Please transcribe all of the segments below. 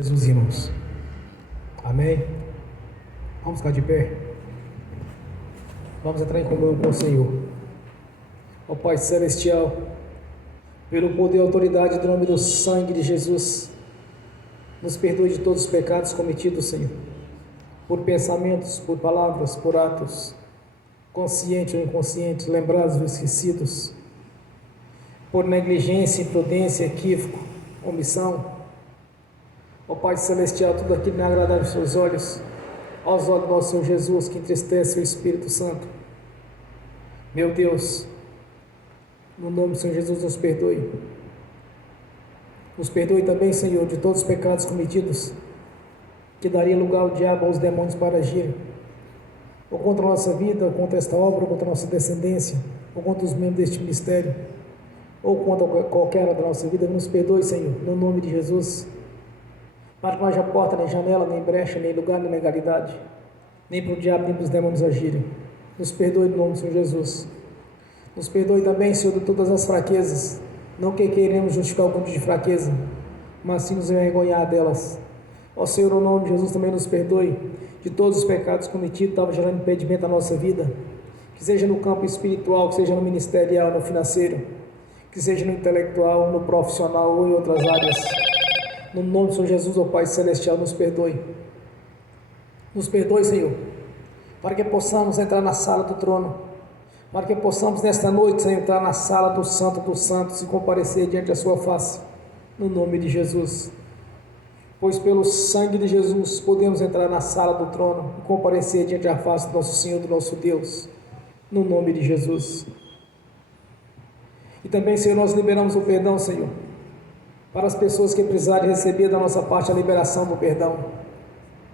Jesus, irmãos. Amém? Vamos ficar de pé. Vamos entrar em comunhão com o Senhor. Ó Pai Celestial, pelo poder e autoridade do nome do sangue de Jesus, nos perdoe de todos os pecados cometidos, Senhor, por pensamentos, por palavras, por atos, conscientes ou inconscientes, lembrados ou esquecidos, por negligência, imprudência, equívoco, omissão. Ó Pai Celestial, tudo aquilo não é agradável aos seus olhos, aos olhos do nosso Senhor Jesus, que entristece o Espírito Santo. Meu Deus, no nome do Senhor Jesus, nos perdoe. Nos perdoe também, Senhor, de todos os pecados cometidos, que daria lugar ao diabo, aos demônios para agir, ou contra a nossa vida, ou contra esta obra, ou contra a nossa descendência, ou contra os membros deste ministério, ou contra qualquer área da nossa vida. Nos perdoe, Senhor, no nome de Jesus. Para que não haja porta, nem janela, nem brecha, nem lugar, nem legalidade, nem para o diabo, nem para os demônios agirem. Nos perdoe no nome do Senhor Jesus. Nos perdoe também, Senhor, de todas as fraquezas, não que queremos justificar algum tipo de fraqueza, mas sim nos envergonhar delas. Ó Senhor, no nome de Jesus, também nos perdoe de todos os pecados cometidos, que estavam gerando impedimento à nossa vida, que seja no campo espiritual, que seja no ministerial, no financeiro, que seja no intelectual, no profissional ou em outras áreas. No nome do Senhor Jesus, ó Pai Celestial, nos perdoe. Nos perdoe, Senhor, para que possamos entrar na sala do trono, para que possamos nesta noite, Senhor, entrar na sala do Santo dos Santos e comparecer diante da sua face, no nome de Jesus. Pois pelo sangue de Jesus podemos entrar na sala do trono e comparecer diante da face do nosso Senhor, do nosso Deus, no nome de Jesus. E também, Senhor, nós liberamos o perdão, Senhor, para as pessoas que precisarem receber da nossa parte a liberação do perdão,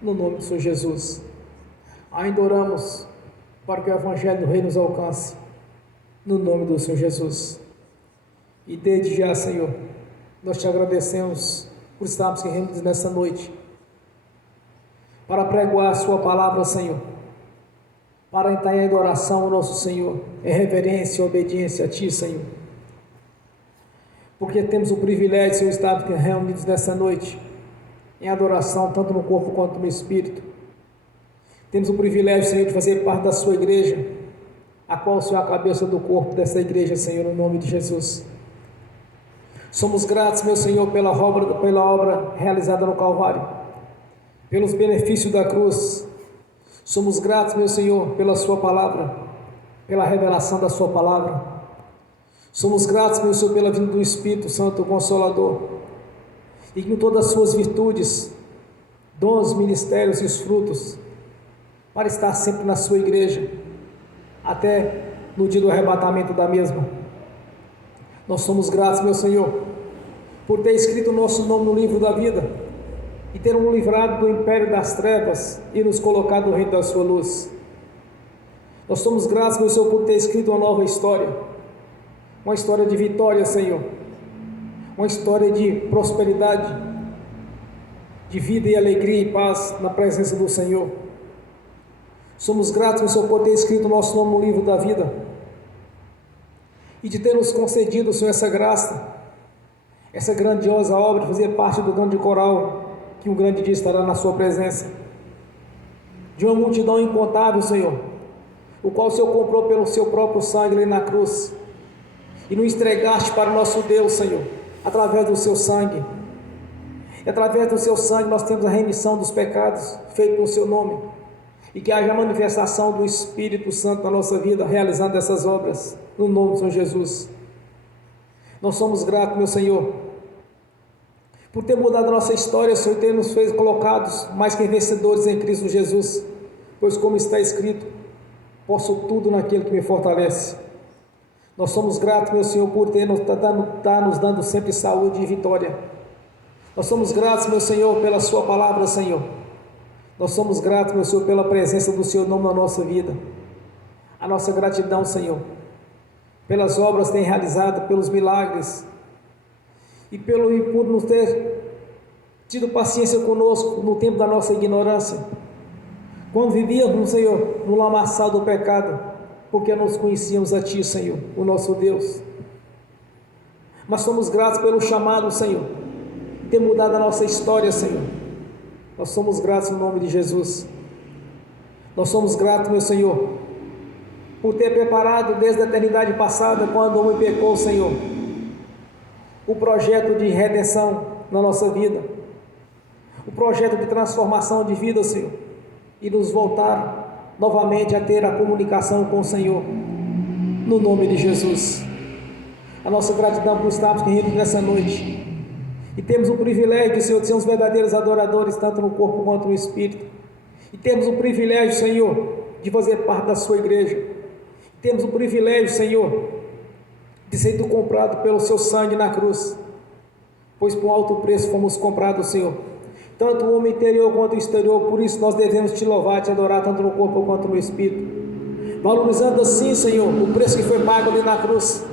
no nome do Senhor Jesus. Ainda oramos para que o Evangelho do Rei nos alcance, no nome do Senhor Jesus. E desde já, Senhor, nós te agradecemos por estarmos reunidos nessa noite, para pregoar a sua palavra, Senhor, para entrar em adoração ao nosso Senhor, em reverência e obediência a ti, Senhor, porque temos o privilégio, Senhor, de estar reunidos nessa noite, em adoração, tanto no corpo quanto no espírito. Temos o privilégio, Senhor, de fazer parte da sua igreja, a qual o Senhor é a cabeça do corpo dessa igreja, Senhor, no nome de Jesus. Somos gratos, meu Senhor, pela obra realizada no Calvário, pelos benefícios da cruz. Somos gratos, meu Senhor, pela sua palavra, pela revelação da sua palavra. Somos gratos, meu Senhor, pela vinda do Espírito Santo, o Consolador, e com todas as suas virtudes, dons, ministérios e os frutos, para estar sempre na sua igreja, até no dia do arrebatamento da mesma. Nós somos gratos, meu Senhor, por ter escrito o nosso nome no livro da vida, e ter nos livrado do império das trevas, e nos colocado no reino da sua luz. Nós somos gratos, meu Senhor, por ter escrito uma nova história, uma história de vitória, Senhor, uma história de prosperidade, de vida e alegria e paz na presença do Senhor. Somos gratos, meu Senhor, por ter escrito o nosso nome no livro da vida, e de ter nos concedido, Senhor, essa graça, essa grandiosa obra de fazer parte do grande coral, que um grande dia estará na sua presença, de uma multidão incontável, Senhor, o qual o Senhor comprou pelo seu próprio sangue ali na cruz, e nos entregaste para o nosso Deus, Senhor, através do seu sangue. E através do seu sangue nós temos a remissão dos pecados, feito no seu nome, e que haja a manifestação do Espírito Santo na nossa vida, realizando essas obras, no nome do Senhor Jesus. Nós somos gratos, meu Senhor, por ter mudado a nossa história, Senhor, e ter nos feito colocados mais que vencedores em Cristo Jesus, pois como está escrito, posso tudo naquele que me fortalece. Nós somos gratos, meu Senhor, por estar nos dando sempre saúde e vitória. Nós somos gratos, meu Senhor, pela sua palavra, Senhor. Nós somos gratos, meu Senhor, pela presença do seu nome na nossa vida. A nossa gratidão, Senhor, pelas obras que tem realizado, pelos milagres, e por nos ter tido paciência conosco no tempo da nossa ignorância, quando vivíamos, Senhor, no lamaçal do pecado, porque nós conhecíamos a Ti, Senhor, o nosso Deus. Mas somos gratos pelo chamado, Senhor, ter mudado a nossa história, Senhor. Nós somos gratos no nome de Jesus. Nós somos gratos, meu Senhor, por ter preparado desde a eternidade passada, quando o homem pecou, Senhor, o projeto de redenção na nossa vida, o projeto de transformação de vida, Senhor, e nos voltar novamente a ter a comunicação com o Senhor, no nome de Jesus. A nossa gratidão por estarmos reunidos nessa noite, e temos o privilégio, Senhor, de sermos verdadeiros adoradores, tanto no corpo quanto no espírito, e temos o privilégio, Senhor, de fazer parte da sua igreja, temos o privilégio, Senhor, de ser comprado pelo seu sangue na cruz, pois por alto preço fomos comprados, Senhor, tanto o homem interior quanto o exterior. Por isso nós devemos te louvar, te adorar, tanto no corpo quanto no espírito, valorizando assim, Senhor, o preço que foi pago ali na cruz.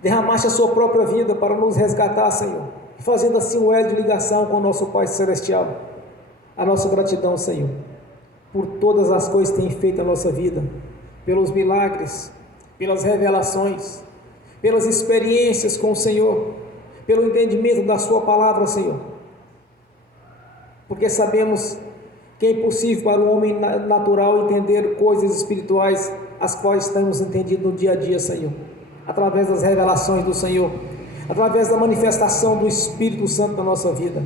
Derramaste a sua própria vida para nos resgatar, Senhor, fazendo assim um elo de ligação com o nosso Pai Celestial. A nossa gratidão, Senhor, por todas as coisas que tem feito na nossa vida, pelos milagres, pelas revelações, pelas experiências com o Senhor, pelo entendimento da sua palavra, Senhor, porque sabemos que é impossível para o homem natural entender coisas espirituais, as quais estamos entendendo no dia a dia, Senhor, através das revelações do Senhor, através da manifestação do Espírito Santo na nossa vida.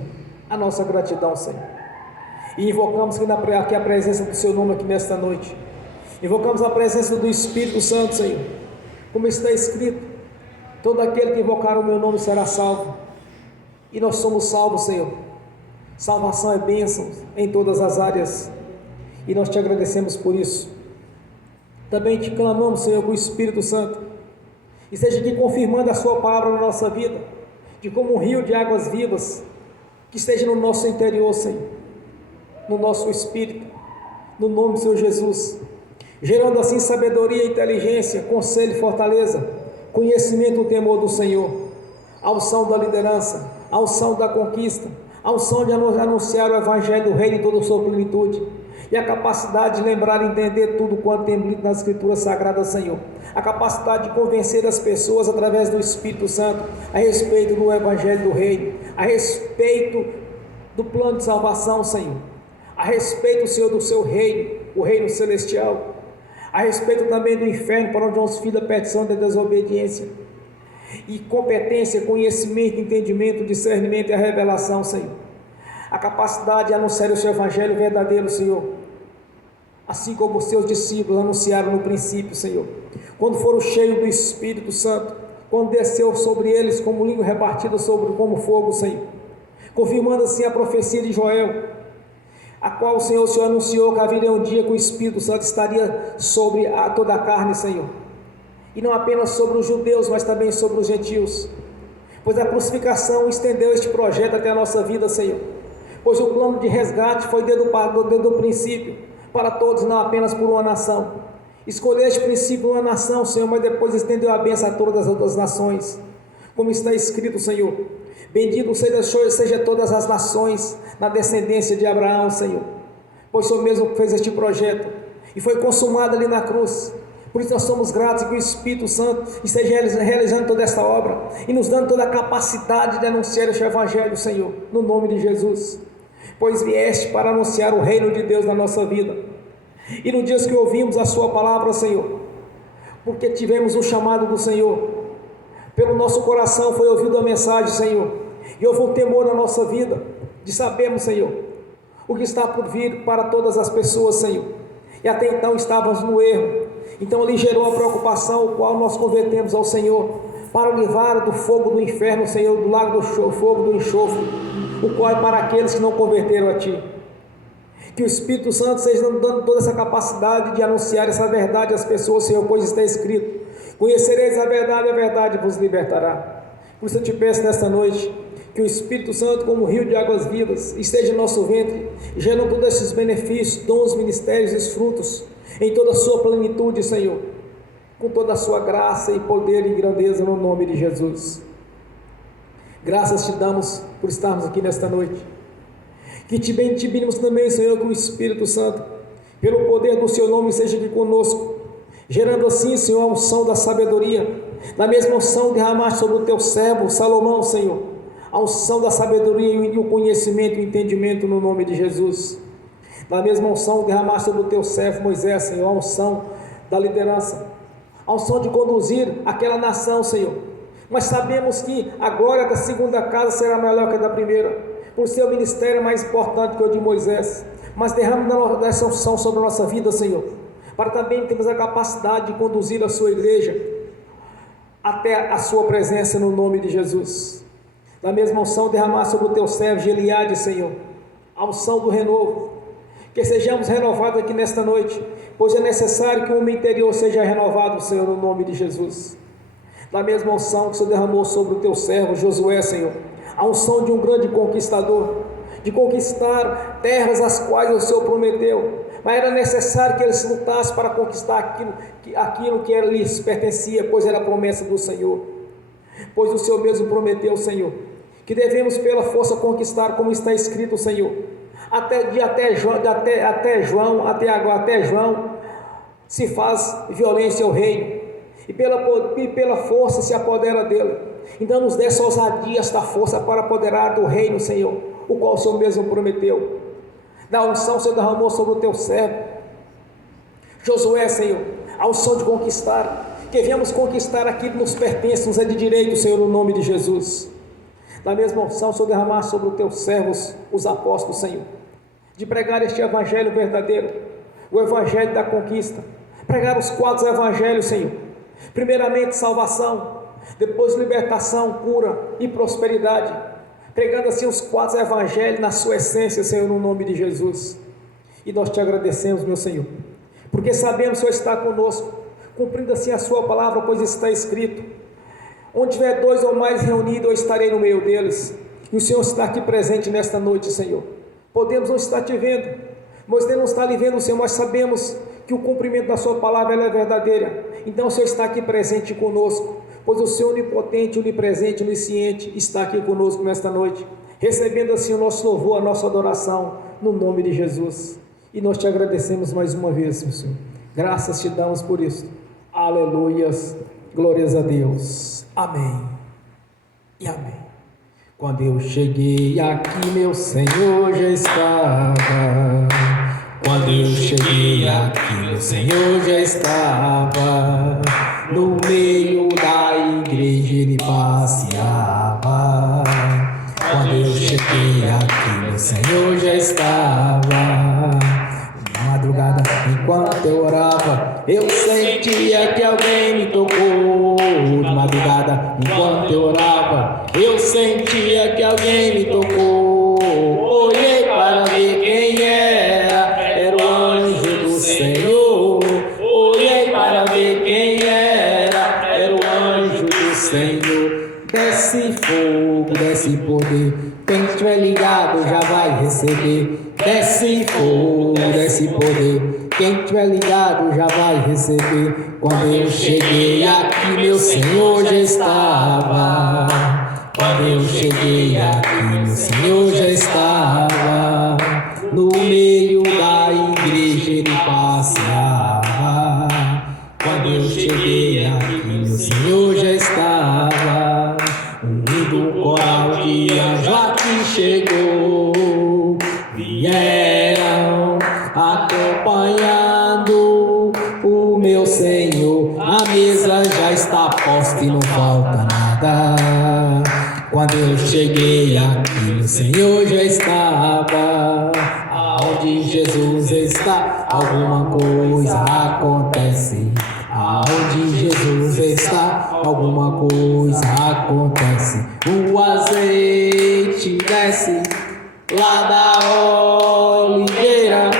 A nossa gratidão, Senhor, e invocamos aqui a presença do seu nome aqui nesta noite, invocamos a presença do Espírito Santo, Senhor, como está escrito: todo aquele que invocar o meu nome será salvo. E nós somos salvos, Senhor. Salvação é bênção em todas as áreas, e nós te agradecemos por isso. Também te clamamos, Senhor, que o Espírito Santo esteja aqui confirmando a sua palavra na nossa vida, de como um rio de águas vivas, que esteja no nosso interior, Senhor, no nosso espírito, no nome do Senhor Jesus, gerando assim sabedoria, inteligência, conselho e fortaleza, conhecimento e temor do Senhor, a unção da liderança, a unção da conquista, a unção de anunciar o Evangelho do Reino em toda a sua plenitude, e a capacidade de lembrar e entender tudo quanto tem lido nas Escrituras Sagradas, Senhor, a capacidade de convencer as pessoas através do Espírito Santo a respeito do Evangelho do Reino, a respeito do plano de salvação, Senhor, a respeito, Senhor, do seu reino, o reino celestial, a respeito também do inferno, para onde vão os filhos da perdição, da desobediência, e competência, conhecimento, entendimento, discernimento e a revelação, Senhor, a capacidade de anunciar o seu Evangelho verdadeiro, Senhor, assim como os seus discípulos anunciaram no princípio, Senhor, quando foram cheios do Espírito Santo, quando desceu sobre eles como língua repartida como fogo, Senhor, confirmando assim a profecia de Joel, a qual o Senhor anunciou que haveria um dia que o Espírito Santo estaria sobre toda a carne, Senhor, e não apenas sobre os judeus, mas também sobre os gentios, pois a crucificação estendeu este projeto até a nossa vida, Senhor, pois o plano de resgate foi desde o princípio, para todos, não apenas por uma nação. Escolheu este princípio uma nação, Senhor, mas depois estendeu a bênção a todas as outras nações, como está escrito, Senhor: bendito seja todas as nações na descendência de Abraão, Senhor, pois o Senhor mesmo fez este projeto, e foi consumado ali na cruz. Por isso nós somos gratos que o Espírito Santo esteja realizando toda esta obra, e nos dando toda a capacidade de anunciar este Evangelho, Senhor, no nome de Jesus, pois vieste para anunciar o reino de Deus na nossa vida, e no dia que ouvimos a sua palavra, Senhor, porque tivemos o chamado do Senhor, pelo nosso coração foi ouvida a mensagem, Senhor, e houve um temor na nossa vida, de sabermos, Senhor, o que está por vir para todas as pessoas, Senhor, e até então estávamos no erro. Então ali gerou a preocupação, o qual nós convertemos ao Senhor, para o livrar do fogo do inferno, Senhor, do lago do fogo do enxofre, o qual é para aqueles que não converteram a Ti. Que o Espírito Santo esteja dando toda essa capacidade de anunciar essa verdade às pessoas, Senhor, pois está escrito: conhecereis a verdade vos libertará. Por isso eu te peço nesta noite, que o Espírito Santo, como um rio de águas vivas, esteja em nosso ventre, gerando todos esses benefícios, dons, ministérios e frutos, em toda a sua plenitude, Senhor, com toda a sua graça e poder e grandeza, no nome de Jesus. Graças te damos por estarmos aqui nesta noite, que te pedimos também, Senhor, que o Espírito Santo, pelo poder do seu nome, seja aqui conosco, gerando assim, Senhor, a unção da sabedoria, da mesma unção derramaste sobre o teu servo Salomão, Senhor, a unção da sabedoria e o conhecimento e o entendimento no nome de Jesus. Da mesma unção derramar sobre o teu servo Moisés, Senhor, a unção da liderança, a unção de conduzir aquela nação, Senhor. Mas sabemos que a glória da segunda casa será maior que a da primeira, por ser o ministério mais importante que o de Moisés. Mas derrama dessa unção sobre a nossa vida, Senhor, para também termos a capacidade de conduzir a sua igreja até a sua presença no nome de Jesus. Da mesma unção derramar sobre o teu servo Geliade, Senhor, a unção do renovo, que sejamos renovados aqui nesta noite, pois é necessário que o homem interior seja renovado, Senhor, no nome de Jesus. Da mesma unção que o Senhor derramou sobre o teu servo Josué, Senhor, a unção de um grande conquistador, de conquistar terras as quais o Senhor prometeu, mas era necessário que eles lutassem para conquistar aquilo que lhes pertencia, pois era a promessa do Senhor. Pois o Senhor mesmo prometeu, Senhor, que devemos pela força conquistar, como está escrito, Senhor, até João se faz violência ao reino, e pela força se apodera dele. Então nos dê essa ousadia, esta força para apoderar do reino, Senhor, o qual o Senhor mesmo prometeu. Da unção o Senhor derramou sobre o teu servo Josué, Senhor, a unção de conquistar, que viemos conquistar aquilo que nos pertence, nos é de direito, Senhor, no nome de Jesus. Da mesma unção o Senhor derramar sobre os teus servos, os apóstolos, Senhor, de pregar este evangelho verdadeiro, o evangelho da conquista, pregar os 4 evangelhos, Senhor, primeiramente salvação, depois libertação, cura e prosperidade, pregando assim os 4 evangelhos na sua essência, Senhor, no nome de Jesus. E nós te agradecemos, meu Senhor, porque sabemos que o Senhor está conosco, cumprindo assim a sua palavra, pois está escrito: onde tiver 2 ou mais reunidos, eu estarei no meio deles. E o Senhor está aqui presente nesta noite, Senhor. Podemos não estar te vendo, Moisés não está lhe vendo, Senhor, mas sabemos que o cumprimento da sua palavra ela é verdadeira. Então o Senhor está aqui presente conosco, pois o Senhor onipotente, onipresente, onisciente está aqui conosco nesta noite, recebendo assim o nosso louvor, a nossa adoração, no nome de Jesus. E nós te agradecemos mais uma vez, meu Senhor. Graças te damos por isso. Aleluias, glórias a Deus. Amém e amém. Quando eu cheguei aqui, meu Senhor já estava. Quando eu cheguei aqui, o Senhor já estava. No meio da igreja ele passeava. Quando eu cheguei aqui, o Senhor já estava. Na madrugada, enquanto eu orava, eu sentia que alguém me tocou. De madrugada, enquanto eu orava, eu sentia que alguém me tocou. Olhei para ver quem era o anjo do Senhor. Olhei para ver quem era o anjo do Senhor. Desce fogo, desce poder, quem estiver ligado já vai receber. Desce fogo, desce poder, quem estiver ligado já vai receber. Quando eu cheguei aqui, meu Senhor já estava. Quando eu cheguei aqui, meu Senhor já estava. No meio da igreja ele passeava. Quando eu cheguei aqui, meu Senhor já estava. Unido coral de anjo aqui chegou, vieram acompanhando o meu Senhor. A mesa já está posta e não falta nada. Quando eu cheguei aqui, o Senhor já estava. Aonde Jesus está, alguma coisa acontece. Aonde Jesus está, alguma coisa acontece. O azeite desce lá da oliveira,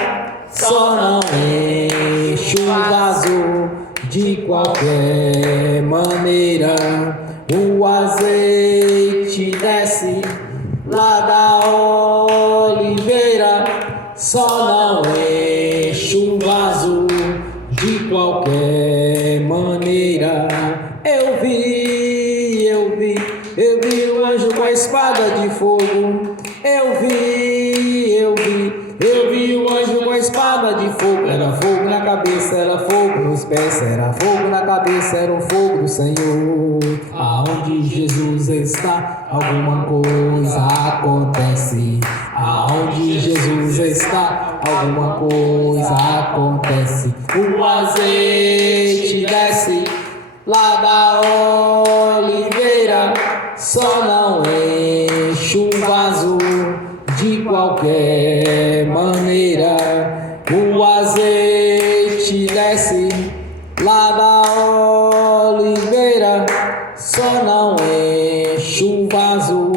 só não enche o vaso de qualquer maneira. O azeite desce lá da oliveira, só não enche o vaso de qualquer maneira. Eu vi o anjo com a espada de fogo. Eu vi o anjo com a espada de fogo. Era fogo na cabeça, era fogo nos pés, era fogo na cabeça, era o fogo do Senhor. Aonde Jesus está, alguma coisa acontece. Aonde Jesus está, alguma coisa acontece. O azeite desce lá da oliveira, só não enche o vaso de qualquer maneira. O azeite desce lá da oliveira, só não enche o vaso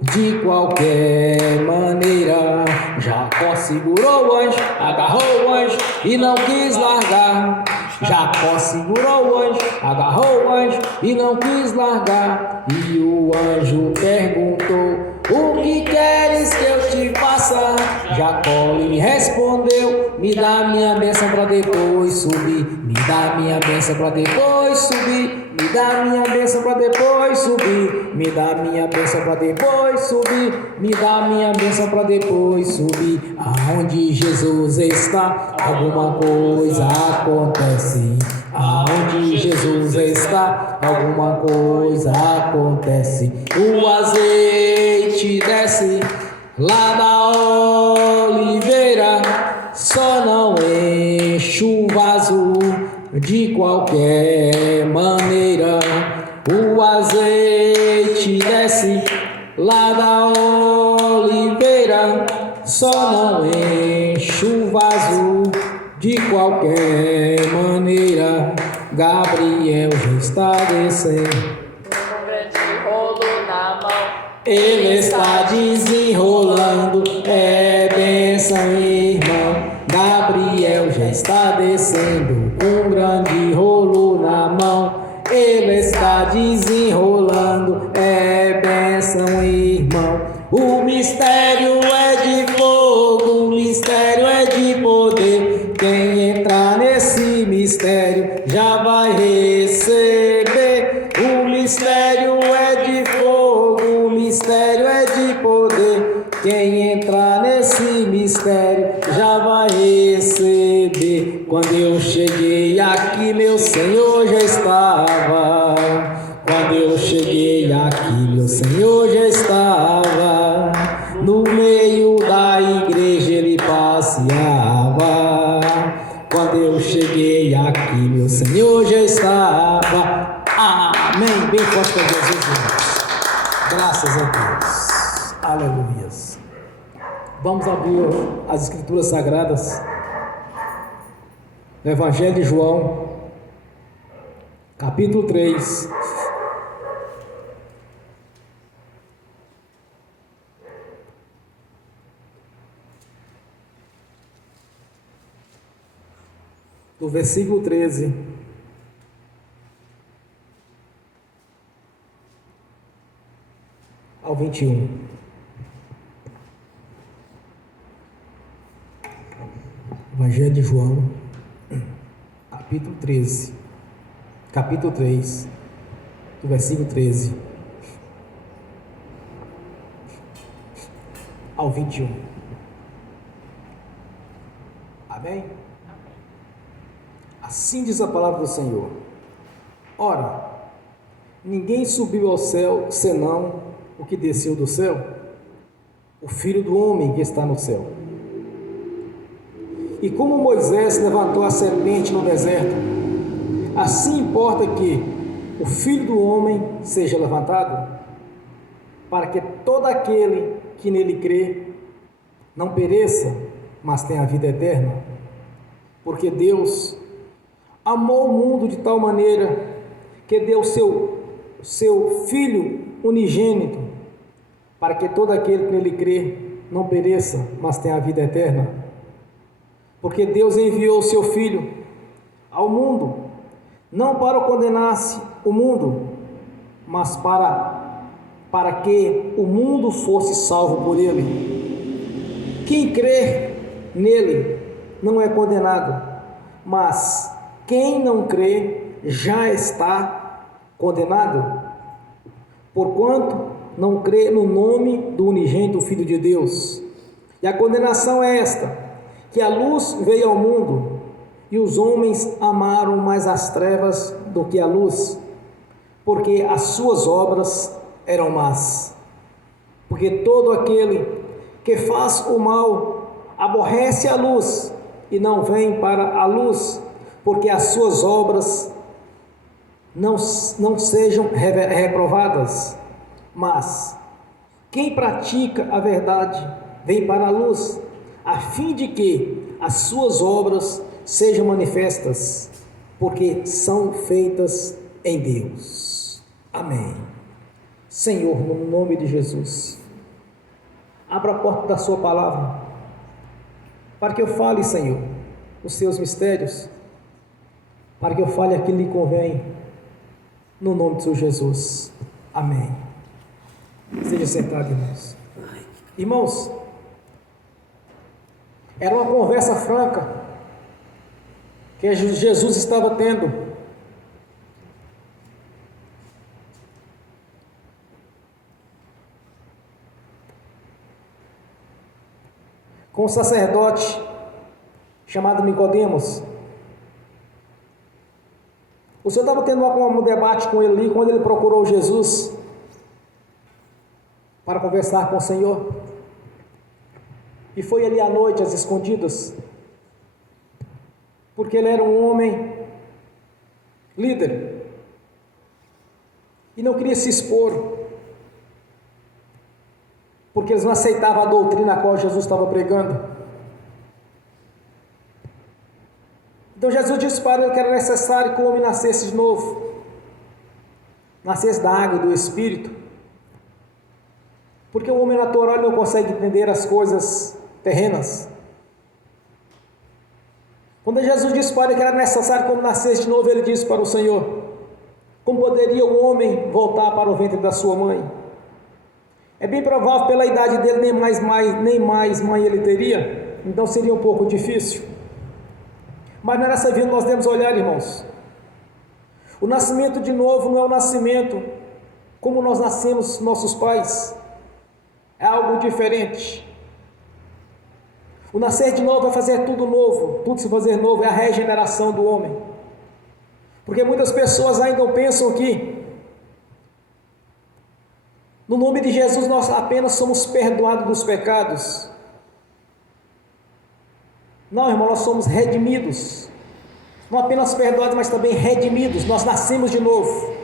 de qualquer maneira. Jacó segurou o anjo, agarrou o anjo e não quis largar. Jacó segurou o anjo, agarrou o anjo e não quis largar. E o anjo perguntou: o que queres que eu te faça? Jacó lhe respondeu: me dá minha bênção para depois subir. Me dá minha bênção para depois subir. Me dá minha bênção para depois subir. Me dá minha bênção para depois subir. Me dá minha bênção para depois subir. Aonde Jesus está, alguma coisa acontece. Aonde Jesus está, alguma coisa acontece. O azeite desce lá da oliveira, só não enche o vaso de qualquer maneira. O azeite desce lá da oliveira, só não enche o vaso de qualquer maneira. Gabriel já está descendo, um grande rolo na mão. ele está desenrolando, é bênção, irmão. Gabriel já está descendo com um grande rolo na mão. Ele está desenrolando, é bênção, irmão. O mistério é de fogo, o mistério é de poder. Quem entrar nesse mistério já vai receber. O mistério é de fogo, o mistério é de poder. Quem entrar nesse mistério já vai receber. Quando eu cheguei aqui, meu Senhor já estava. Quando eu cheguei aqui, meu Senhor já estava. No meio da igreja ele passeava. Quando eu cheguei aqui, meu Senhor já estava. Amém. Bem forte para Jesus, irmãos. Graças a Deus. Aleluias. Vamos abrir as Escrituras Sagradas. No Evangelho de João, capítulo 3. Do versículo 13 ao 21. Evangelho de João, capítulo 13, capítulo 3, do versículo 13 ao 21. Amém? Assim diz a palavra do Senhor: ora, ninguém subiu ao céu senão o que desceu do céu, o Filho do homem que está no céu. E como Moisés levantou a serpente no deserto, assim importa que o Filho do homem seja levantado, para que todo aquele que nele crê não pereça, mas tenha a vida eterna. Porque Deus amou o mundo de tal maneira que deu seu Filho unigênito, para que todo aquele que nele crê não pereça, mas tenha a vida eterna. Porque Deus enviou o seu Filho ao mundo, não para condenar-se o mundo, mas para que o mundo fosse salvo por ele. Quem crê nele não é condenado, mas quem não crê já está condenado, porquanto não crê no nome do unigênito Filho de Deus. E a condenação é esta: que a luz veio ao mundo, e os homens amaram mais as trevas do que a luz, porque as suas obras eram más, porque todo aquele que faz o mal aborrece a luz e não vem para a luz, porque as suas obras não sejam reprovadas. Mas quem pratica a verdade vem para a luz, a fim de que as suas obras sejam manifestas, porque são feitas em Deus. Amém. Senhor, no nome de Jesus, abra a porta da sua palavra, para que eu fale, Senhor, os seus mistérios, para que eu fale aquilo que lhe convém, no nome de Senhor Jesus. Amém. Seja sentado, irmãos. Irmãos, era uma conversa franca que Jesus estava tendo com um sacerdote chamado Nicodemos. O Senhor estava tendo um debate com ele ali, quando ele procurou Jesus para conversar com o Senhor, e foi ali à noite, às escondidas, porque ele era um homem líder, e não queria se expor, porque eles não aceitavam a doutrina a qual Jesus estava pregando. Então Jesus disse para ele que era necessário que o homem nascesse de novo, nascesse da água e do Espírito, porque o homem natural não consegue entender as coisas terrenas. Quando Jesus disse para ele que era necessário que o homem nascesse de novo, ele disse para o Senhor: como poderia o homem voltar para o ventre da sua mãe? É bem provável, pela idade dele, nem mais mãe ele teria, então seria um pouco difícil. Mas nessa vida nós devemos olhar, irmãos, o nascimento de novo não é o nascimento como nós nascemos nossos pais, é algo diferente. O nascer de novo é fazer tudo novo, tudo se fazer novo, é a regeneração do homem. Porque muitas pessoas ainda pensam que no nome de Jesus nós apenas somos perdoados dos pecados. Não, irmão, nós somos redimidos. Não apenas perdoados, mas também redimidos. Nós nascemos de novo.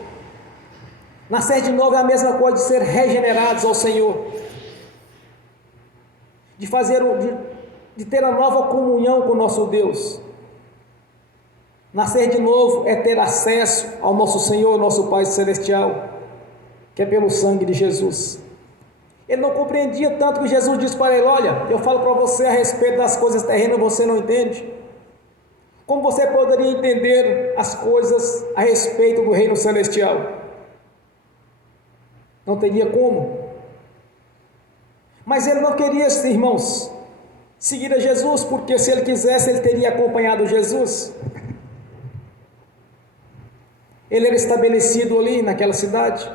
Nascer de novo é a mesma coisa de ser regenerados ao Senhor, de ter a nova comunhão com o nosso Deus. Nascer de novo é ter acesso ao nosso Senhor, nosso Pai Celestial, que é pelo sangue de Jesus. Ele não compreendia tanto que Jesus disse para ele: olha, eu falo para você a respeito das coisas terrenas, você não entende. Como você poderia entender as coisas a respeito do reino celestial? Não teria como. Mas ele não queria, irmãos, seguir a Jesus, porque se ele quisesse, ele teria acompanhado Jesus. Ele era estabelecido ali naquela cidade,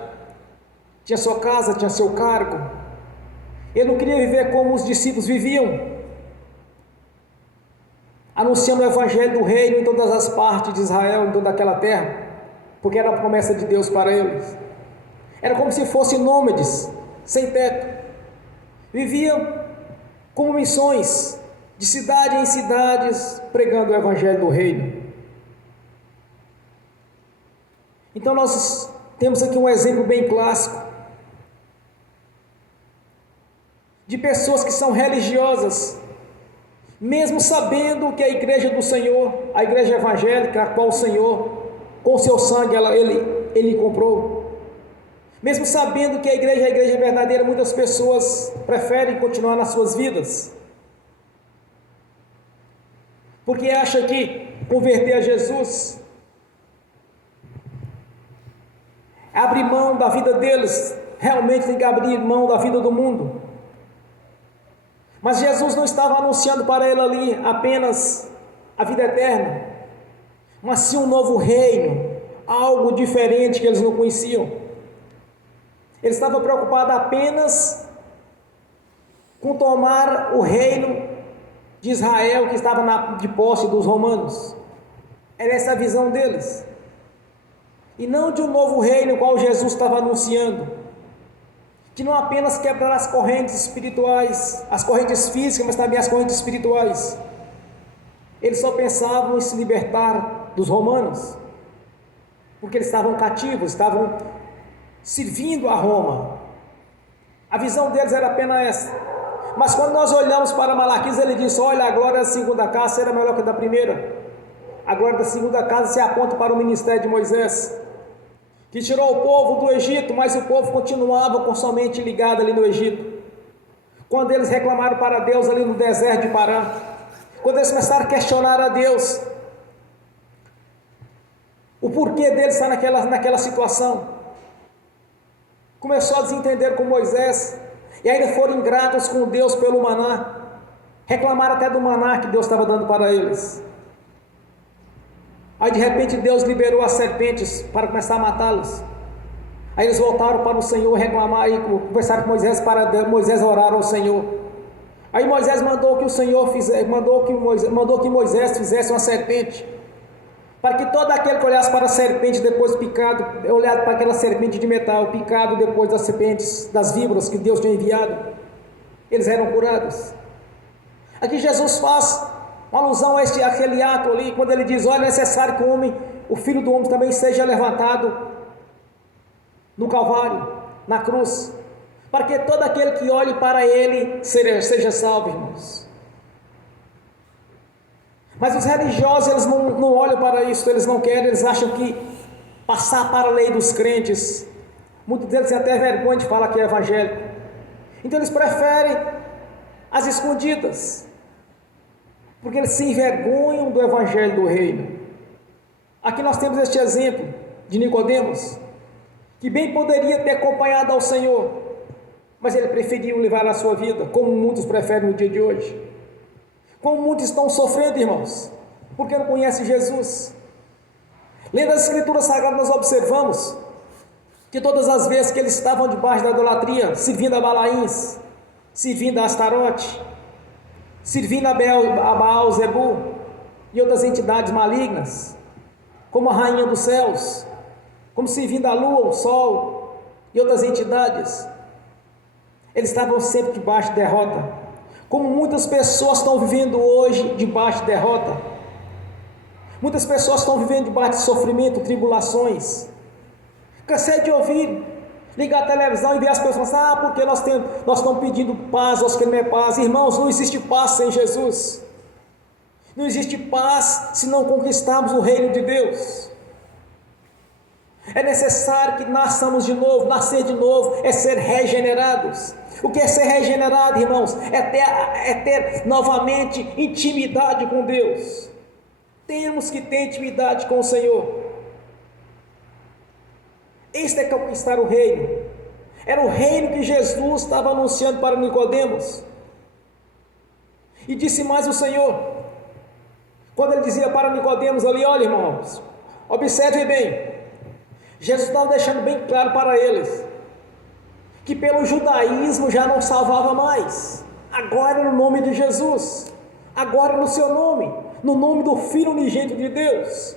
tinha sua casa, tinha seu cargo. Ele não queria viver como os discípulos viviam, anunciando o evangelho do reino em todas as partes de Israel, em toda aquela terra, porque era a promessa de Deus para eles. Era como se fossem nômades, sem teto. Viviam como missões, de cidade em cidades, pregando o evangelho do reino. Então nós temos aqui um exemplo bem clássico de pessoas que são religiosas, mesmo sabendo que a igreja do Senhor, a igreja evangélica, a qual o Senhor, com seu sangue, ele comprou, mesmo sabendo que a igreja verdadeira, muitas pessoas preferem continuar nas suas vidas, porque acham que converter a Jesus é abrir mão da vida deles. Realmente tem que abrir mão da vida do mundo. Mas Jesus não estava anunciando para ele ali apenas a vida eterna, mas sim um novo reino, algo diferente que eles não conheciam. Ele estava preocupado apenas com tomar o reino de Israel, que estava de posse dos romanos. Era essa a visão deles, e não de um novo reino qual Jesus estava anunciando, de não apenas quebrar as correntes espirituais, as correntes físicas, mas também as correntes espirituais. Eles só pensavam em se libertar dos romanos, porque eles estavam cativos, estavam servindo a Roma. A visão deles era apenas essa. Mas quando nós olhamos para Malaquias, ele diz: olha, a glória da segunda casa será melhor que a da primeira. A glória da segunda casa se aponta para o ministério de Moisés, que tirou o povo do Egito, mas o povo continuava com sua mente ligada ali no Egito. Quando eles reclamaram para Deus ali no deserto de Pará, quando eles começaram a questionar a Deus, o porquê deles estar naquela situação, começou a desentender com Moisés, e ainda foram ingratos com Deus pelo maná, reclamaram até do maná que Deus estava dando para eles. Aí de repente Deus liberou as serpentes para começar a matá-los. Aí eles voltaram para o Senhor reclamar e conversaram com Moisés para Moisés orar ao Senhor. Aí Moisés mandou que o Senhor fizesse, mandou que Moisés fizesse uma serpente, para que todo aquele que olhasse para a serpente depois picado, olhasse para aquela serpente de metal, picado depois das serpentes, das víboras que Deus tinha enviado, eles eram curados. Aqui Jesus faz uma alusão a aquele ato ali, quando ele diz: olha, é necessário que o Filho do Homem também seja levantado no Calvário, na cruz, para que todo aquele que olhe para ele seja salvo, irmãos. Mas os religiosos, eles não olham para isso, eles não querem, eles acham que passar para a lei dos crentes, muitos deles têm até vergonha de falar que é evangélico, então eles preferem as escondidas, porque eles se envergonham do evangelho do reino. Aqui nós temos este exemplo de Nicodemos, que bem poderia ter acompanhado ao Senhor, mas ele preferiu levar a sua vida, como muitos preferem no dia de hoje. Como muitos estão sofrendo, irmãos, porque não conhecem Jesus. Lendo as Escrituras Sagradas, nós observamos que todas as vezes que eles estavam debaixo da idolatria, servindo a Balaíns, servindo a Astarote, servindo a Baal Zebu e outras entidades malignas, como a rainha dos céus, como servindo a lua, o sol e outras entidades, eles estavam sempre debaixo de derrota, como muitas pessoas estão vivendo hoje debaixo de derrota. Muitas pessoas estão vivendo debaixo de sofrimento, tribulações. Cansei de ouvir, ligar a televisão e ver as pessoas: porque nós estamos pedindo paz, nós queremos paz. Irmãos, não existe paz sem Jesus. Não existe paz se não conquistarmos o reino de Deus. É necessário que nasçamos de novo. Nascer de novo é ser regenerados. O que é ser regenerado, irmãos? É ter novamente intimidade com Deus. Temos que ter intimidade com o Senhor. Este é conquistar o reino. Era o reino que Jesus estava anunciando para Nicodemos. E disse mais o Senhor, quando ele dizia para Nicodemos ali: olha, irmãos, observe bem, Jesus estava deixando bem claro para eles que pelo judaísmo já não salvava mais, agora no nome de Jesus, agora no seu nome, no nome do Filho unigênito de Deus.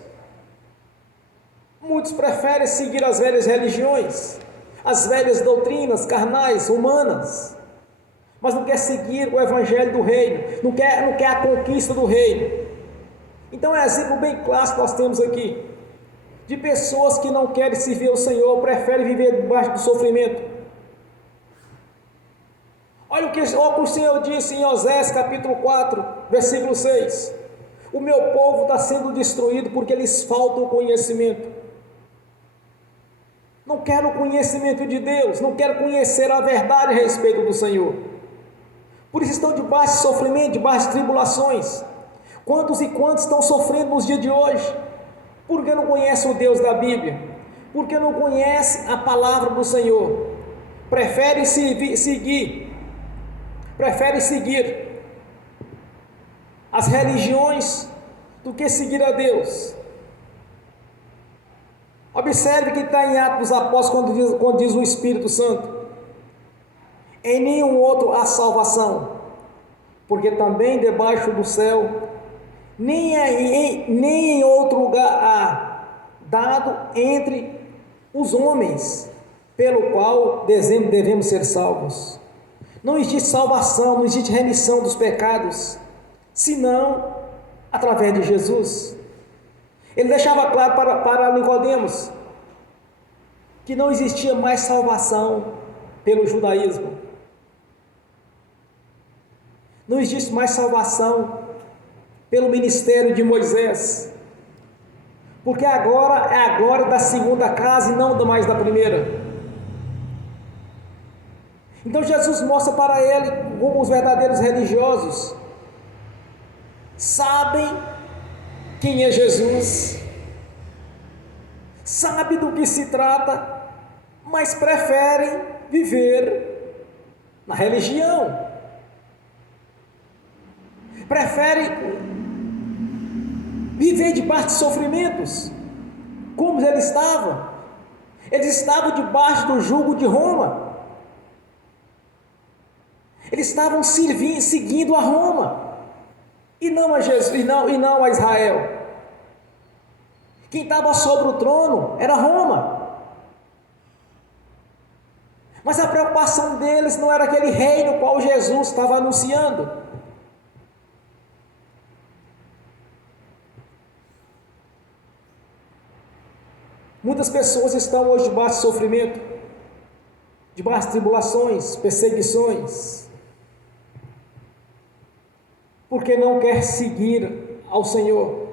Muitos preferem seguir as velhas religiões, as velhas doutrinas carnais, humanas, mas não quer seguir o evangelho do reino, não quer a conquista do reino. Então é um exemplo bem clássico que nós temos aqui, de pessoas que não querem servir ao Senhor, preferem viver debaixo do sofrimento. Olha o que o Senhor disse em Osés capítulo 4, versículo 6: o meu povo está sendo destruído porque lhes falta o conhecimento. Não quero o conhecimento de Deus, não quero conhecer a verdade a respeito do Senhor, por isso estão debaixo de sofrimento, debaixo de tribulações. Quantos e quantos estão sofrendo nos dias de hoje? Porque não conhecem o Deus da Bíblia, porque não conhecem a palavra do Senhor, preferem seguir as religiões do que seguir a Deus. Observe que está em Atos dos Apóstolos, quando diz o Espírito Santo: em nenhum outro há salvação, porque também debaixo do céu nem em outro lugar há dado entre os homens pelo qual devemos ser salvos. Não existe salvação, não existe remissão dos pecados, senão através de Jesus. Ele deixava claro para Nicodemos que não existia mais salvação pelo judaísmo. Não existe mais salvação pelo ministério de Moisés, porque agora é a glória da segunda casa e não mais da primeira. Então Jesus mostra para ele como os verdadeiros religiosos sabem quem é Jesus, sabem do que se trata, mas preferem viver na religião, preferem viver debaixo de sofrimentos, como eles estavam. Eles estavam debaixo do jugo de Roma. Eles estavam seguindo a Roma e não a Jesus, e não a Israel. Quem estava sobre o trono era Roma. Mas a preocupação deles não era aquele rei no qual Jesus estava anunciando. Muitas pessoas estão hoje debaixo de sofrimento, debaixo de tribulações, perseguições, porque não quer seguir ao Senhor.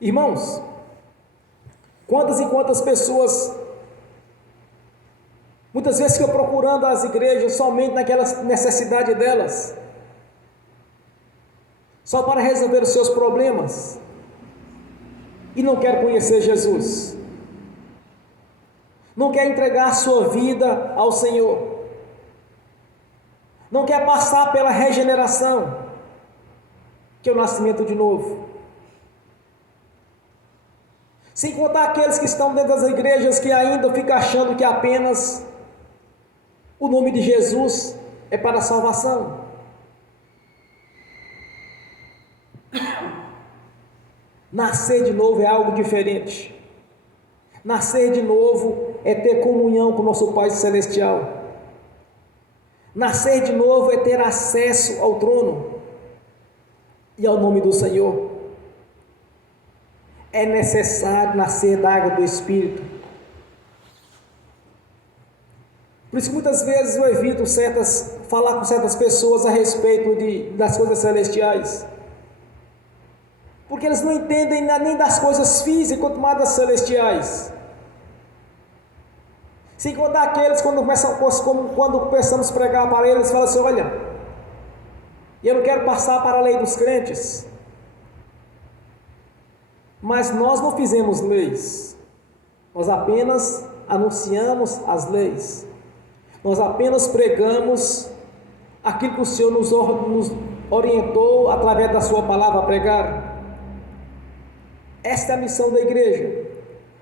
Irmãos, quantas e quantas pessoas muitas vezes ficam procurando as igrejas somente naquela necessidade delas, só para resolver os seus problemas, e não quer conhecer Jesus, não quer entregar a sua vida ao Senhor, não quer passar pela regeneração, que é o nascimento de novo. Sem contar aqueles que estão dentro das igrejas que ainda ficam achando que apenas o nome de Jesus é para a salvação. Nascer de novo é algo diferente. Nascer de novo é ter comunhão com o nosso Pai Celestial. Nascer de novo é ter acesso ao trono e ao nome do Senhor. É necessário nascer da água do Espírito. Por isso que muitas vezes eu evito falar com certas pessoas a respeito das coisas celestiais, porque eles não entendem nem das coisas físicas, quanto mais das celestiais. Sem contar aqueles, quando começamos a pregar para eles, falam assim: olha, eu não quero passar para a lei dos crentes, mas nós não fizemos leis, nós apenas anunciamos as leis, nós apenas pregamos aquilo que o Senhor nos orientou através da sua palavra a pregar. Esta é a missão da igreja: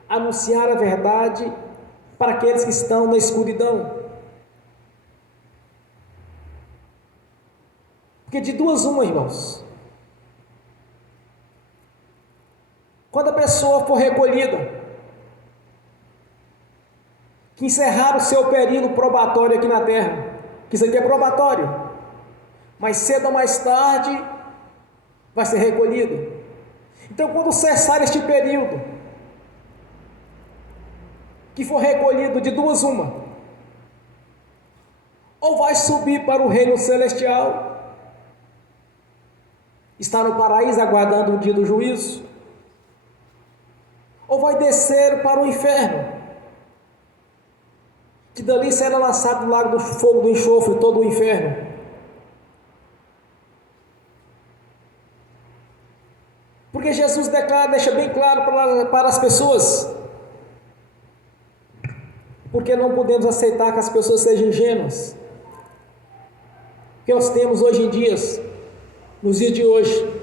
anunciar a verdade para aqueles que estão na escuridão. Porque de duas uma, irmãos, quando a pessoa for recolhida, que encerrar o seu período probatório aqui na terra, que isso aqui é probatório, mas cedo ou mais tarde vai ser recolhido. Então, quando cessar este período, que for recolhido, de duas uma, ou vai subir para o reino celestial, está no paraíso aguardando o dia do juízo, ou vai descer para o inferno, que dali será lançado no lago do fogo do enxofre, todo o inferno. Porque Jesus deixa bem claro para as pessoas, porque não podemos aceitar que as pessoas sejam ingênuas, que nós temos hoje em dia, nos dias de hoje,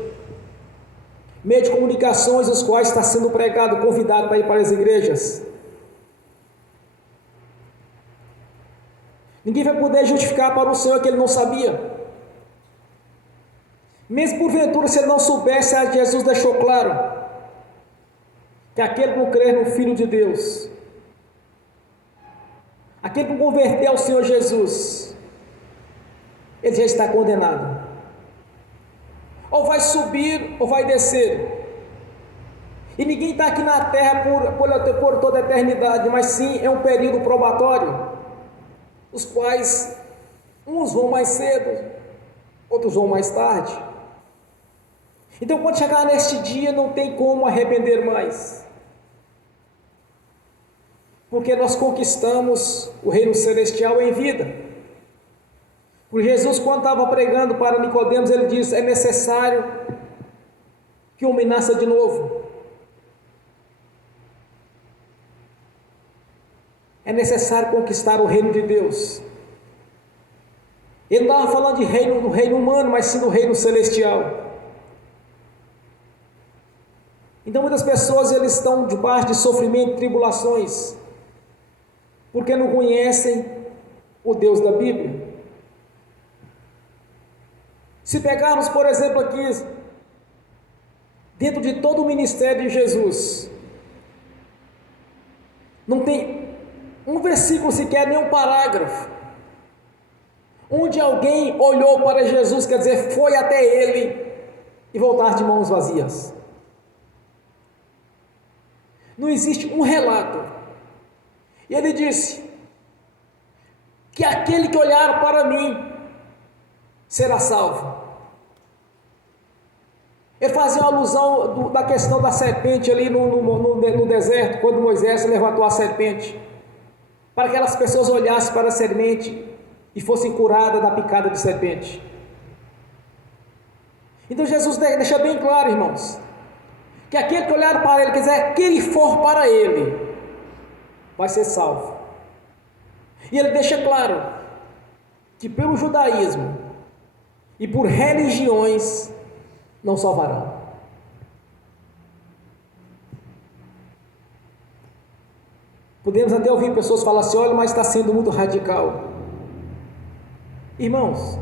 meio de comunicações, os quais está sendo pregado, convidado para ir para as igrejas. Ninguém vai poder justificar para o Senhor que ele não sabia. Mesmo porventura, se ele não soubesse, Jesus deixou claro que aquele que não crer no Filho de Deus aquele que não converteu ao Senhor Jesus, ele já está condenado. Ou vai subir ou vai descer. E ninguém está aqui na terra por toda a eternidade, mas sim é um período probatório, os quais uns vão mais cedo, outros vão mais tarde. Então, quando chegar neste dia, não tem como arrepender mais, porque nós conquistamos o reino celestial em vida. Por Jesus, quando estava pregando para Nicodemos, ele disse: é necessário que o homem nasça de novo. É necessário conquistar o reino de Deus. Ele não estava falando do reino humano, mas sim do reino celestial. Então muitas pessoas eles estão debaixo de sofrimento e tribulações, porque não conhecem o Deus da Bíblia. Se pegarmos, por exemplo, aqui, dentro de todo o ministério de Jesus, não tem um versículo sequer, nem um parágrafo, onde alguém olhou para Jesus, quer dizer, foi até ele e voltar de mãos vazias. Não existe um relato. E ele disse que aquele que olhar para mim será salvo. Ele fazia uma alusão da questão da serpente ali no deserto, quando Moisés levantou a serpente, para que aquelas pessoas olhassem para a serpente e fossem curadas da picada de serpente. Então Jesus deixa bem claro, irmãos, que aquele que olhar para ele, quer dizer, aquele que for para ele, vai ser salvo. E ele deixa claro que pelo judaísmo e por religiões não salvarão. Podemos até ouvir pessoas falar assim: olha, mas está sendo muito radical. Irmãos,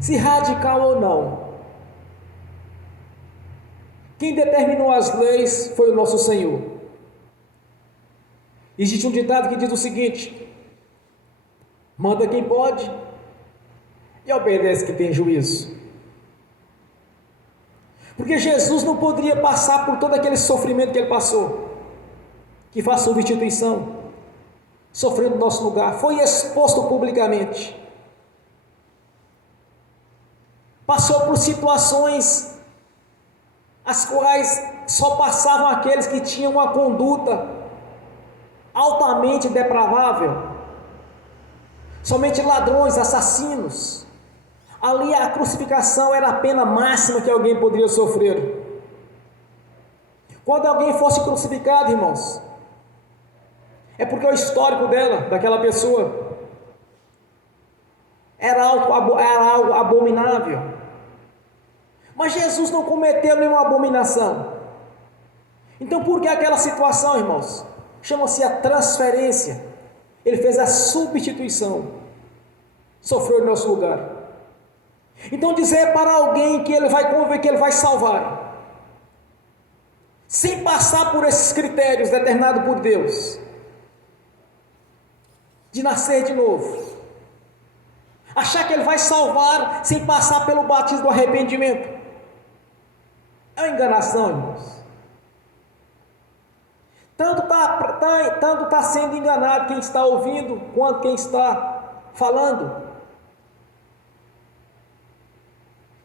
se radical ou não, quem determinou as leis foi o nosso Senhor. Existe um ditado que diz o seguinte: manda quem pode e obedece quem tem juízo. Porque Jesus não poderia passar por todo aquele sofrimento que ele passou, que faz substituição, sofrendo no nosso lugar, foi exposto publicamente, passou por situações as quais só passavam aqueles que tinham uma conduta altamente depravável, somente ladrões, assassinos. Ali a crucificação era a pena máxima que alguém poderia sofrer. Quando alguém fosse crucificado, irmãos, é porque o histórico daquela pessoa, era algo abominável. Mas Jesus não cometeu nenhuma abominação. Então por que aquela situação, irmãos? Chama-se a transferência. Ele fez a substituição, sofreu em nosso lugar. Então dizer para alguém que ele vai conviver, que ele vai salvar, sem passar por esses critérios determinados por Deus, de nascer de novo, achar que ele vai salvar sem passar pelo batismo do arrependimento, é uma enganação, irmãos. Tanto está sendo enganado quem está ouvindo, quanto quem está falando.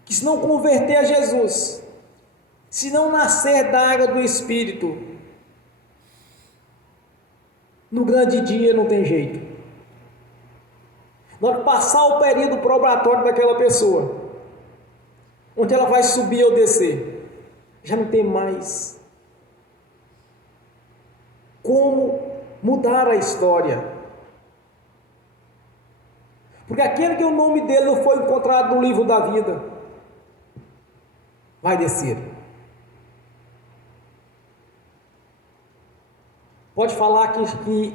Que se não converter a Jesus, se não nascer da água do Espírito, no grande dia não tem jeito. Na hora de passar o período probatório daquela pessoa, onde ela vai subir ou descer, já não tem mais como mudar a história. Porque aquele que o nome dele não foi encontrado no livro da vida, vai descer. Pode falar que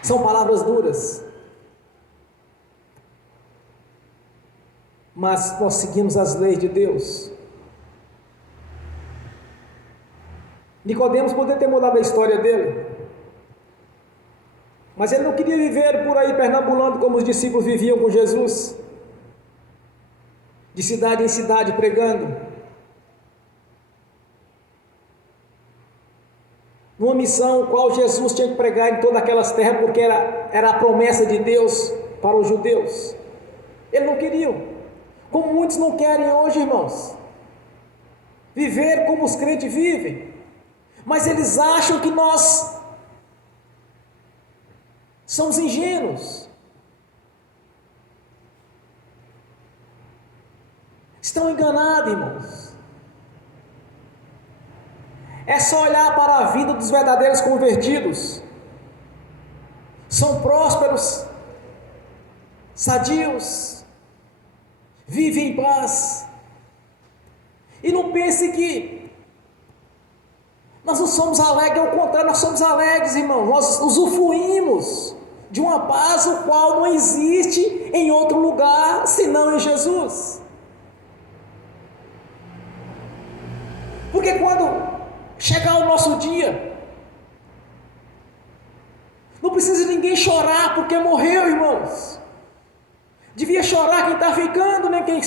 são palavras duras, mas nós seguimos as leis de Deus. Nicodemos poderia ter mudado a história dele, Mas ele não queria viver por aí perambulando como os discípulos viviam com Jesus, de cidade em cidade pregando, numa missão qual Jesus tinha que pregar em todas aquelas terras, porque era a promessa de Deus para os judeus. Eles não queriam, como muitos não querem hoje, irmãos, viver como os crentes vivem, mas eles acham que nós somos ingênuos, estão enganados, irmãos. É só olhar para a vida dos verdadeiros convertidos, são prósperos, sadios, vivem em paz, e não pense que nós não somos alegres, ao contrário, nós somos alegres, irmãos, nós usufruímos de uma paz o qual não existe em outro lugar senão em Jesus. Porque quando chegar o nosso dia, não precisa ninguém chorar porque morreu, irmãos. Devia chorar quem está ficando, nem quem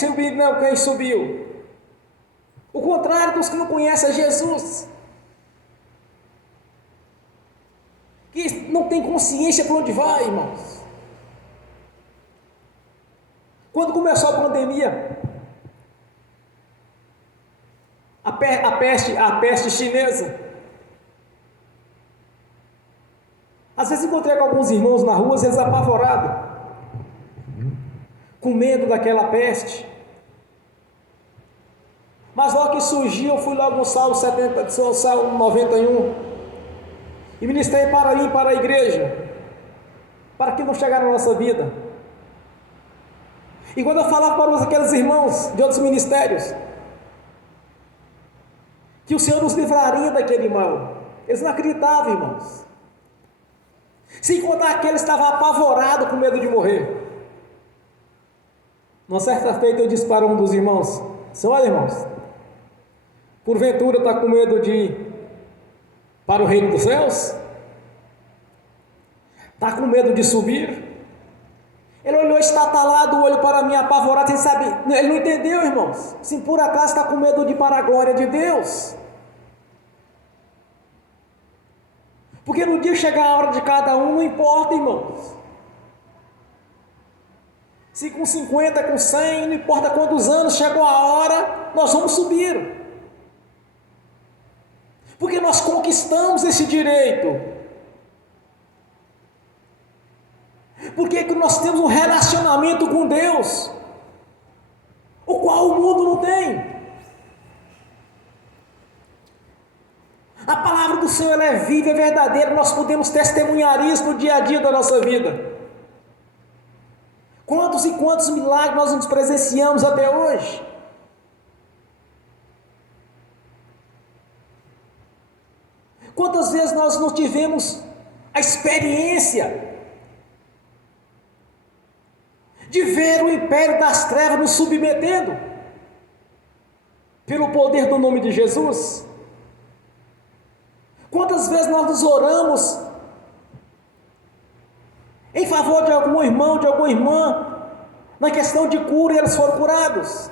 subiu. O contrário dos que não conhecem a Jesus, que não tem consciência para onde vai, irmãos. Quando começou a pandemia, a peste chinesa, às vezes encontrei com alguns irmãos na rua, eles apavorados, com medo daquela peste. Mas logo que surgiu, eu fui logo no Salmo 91 e ministrei para mim, para a igreja, para que não chegar na nossa vida. E quando eu falava para aqueles irmãos de outros ministérios que o Senhor nos livraria daquele mal, eles não acreditavam, irmãos. Sem contar aquele estava apavorado com medo de morrer. Numa certa feita eu disse para um dos irmãos: olha, irmãos, porventura está com medo de ir para o reino dos céus? Está com medo de subir? Ele olhou estatalado o olho para mim, apavorado, sem saber. Ele não entendeu, irmãos. Se por acaso está com medo de ir para a glória de Deus. Porque no dia chegar a hora de cada um, não importa, irmãos. Se com 50, com 100, não importa quantos anos, chegou a hora, nós vamos subir. Porque nós conquistamos esse direito. Porque nós temos um relacionamento com Deus, o qual o mundo não tem. A palavra do Senhor é viva, é verdadeira, nós podemos testemunhar isso no dia a dia da nossa vida. Quantos e quantos milagres nós nos presenciamos até hoje? Quantas vezes nós não tivemos a experiência de ver o império das trevas nos submetendo pelo poder do nome de Jesus? Quantas vezes nós nos oramos em favor de algum irmão, de alguma irmã, na questão de cura, e eles foram curados?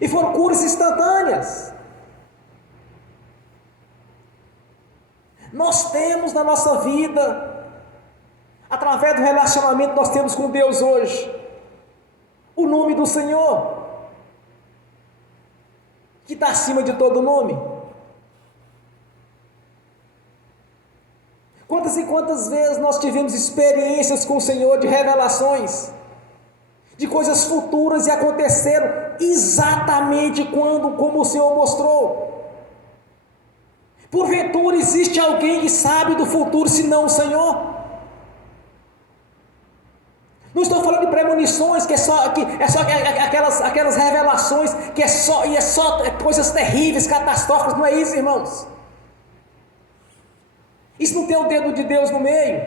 E foram curas instantâneas. Nós temos na nossa vida, através do relacionamento que nós temos com Deus hoje, o nome do Senhor, que está acima de todo nome. Quantas e quantas vezes nós tivemos experiências com o Senhor de revelações, de coisas futuras, e aconteceram exatamente como o Senhor mostrou. Porventura existe alguém que sabe do futuro senão o Senhor? Não estou falando de premonições, que é só aquelas revelações, que é só coisas terríveis, catastróficas. Não é isso, irmãos. Isso não tem o dedo de Deus no meio.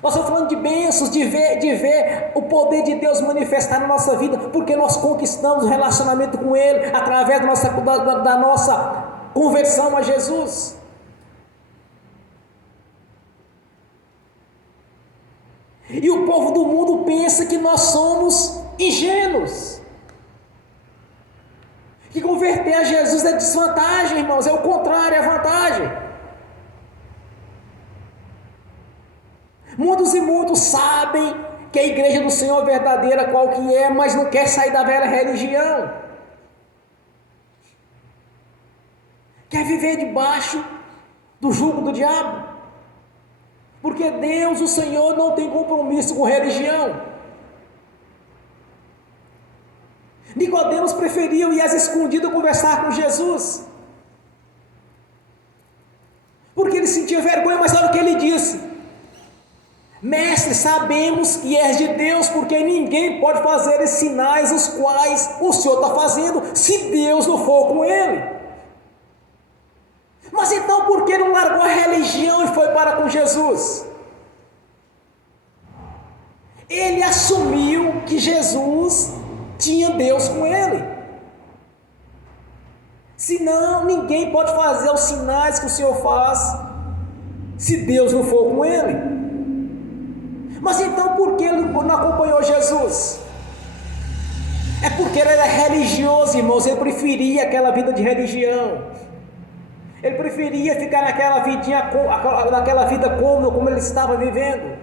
Nós estamos falando de bênçãos, de ver o poder de Deus manifestar na nossa vida, porque nós conquistamos o relacionamento com Ele através da nossa conversão a Jesus. E o povo do mundo pensa que nós somos ingênuos. Que converter a Jesus é desvantagem, irmãos, é o contrário, é vantagem. Muitos e muitos sabem que a igreja do Senhor é verdadeira, qual que é, mas não quer sair da velha religião. Quer viver debaixo do jugo do diabo. Porque Deus, o Senhor, não tem compromisso com religião. Nicodemos preferiu ir às escondidas conversar com Jesus. Porque ele sentia vergonha, mas olha o que ele disse: Mestre, sabemos que és de Deus, porque ninguém pode fazer os sinais os quais o Senhor está fazendo, se Deus não for com ele. Mas então por que não largou a religião e foi para com Jesus? Ele assumiu que Jesus tinha Deus com ele. Senão ninguém pode fazer os sinais que o Senhor faz, se Deus não for com ele. Mas então por que ele não acompanhou Jesus? É porque ele era religioso, irmãos. Ele preferia aquela vida de religião. Ele preferia ficar naquela vida cômoda como ele estava vivendo.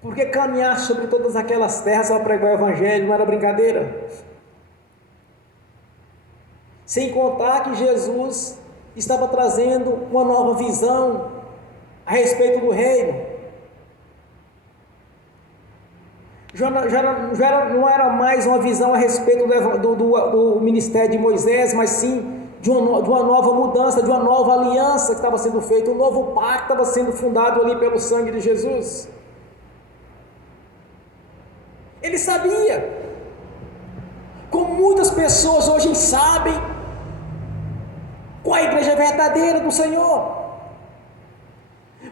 Porque caminhar sobre todas aquelas terras para pregar o evangelho não era brincadeira. Sem contar que Jesus estava trazendo uma nova visão a respeito do reino. Não era mais uma visão a respeito do ministério de Moisés, mas sim de uma nova mudança, de uma nova aliança que estava sendo feita, um novo pacto estava sendo fundado ali pelo sangue de Jesus. Ele sabia, como muitas pessoas hoje sabem, qual é a igreja verdadeira do Senhor.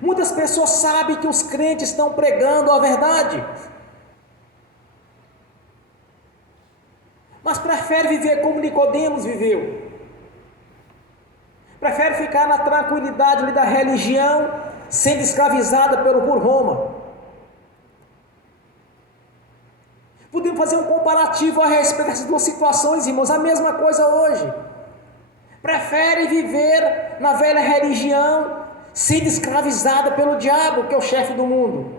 Muitas pessoas sabem que os crentes estão pregando a verdade, mas prefere viver como Nicodemos viveu. Prefere ficar na tranquilidade ali da religião, sendo escravizada por Roma. Podemos fazer um comparativo a respeito dessas duas situações, irmãos. A mesma coisa hoje. Prefere viver na velha religião, sendo escravizada pelo diabo, que é o chefe do mundo.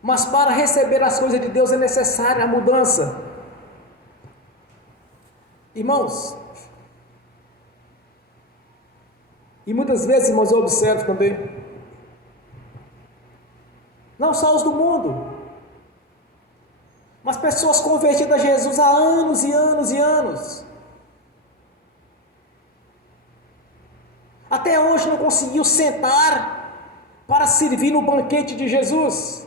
Mas para receber as coisas de Deus é necessária a mudança. Irmãos, e muitas vezes, irmãos, eu observo também, não só os do mundo, mas pessoas convertidas a Jesus há anos e anos e anos, até hoje não conseguiu sentar para servir no banquete de Jesus.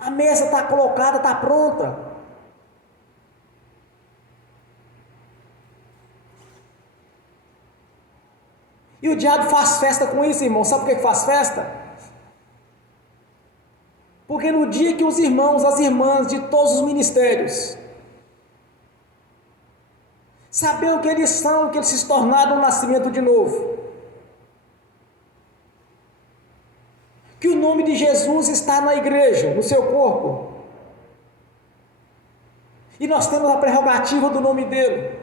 A mesa está colocada, está pronta. E o diabo faz festa com isso, irmão. Sabe por que faz festa? Porque no dia que os irmãos, as irmãs de todos os ministérios saber o que eles são, que eles se tornaram no nascimento de novo, que o nome de Jesus está na igreja, no seu corpo, e nós temos a prerrogativa do nome dele.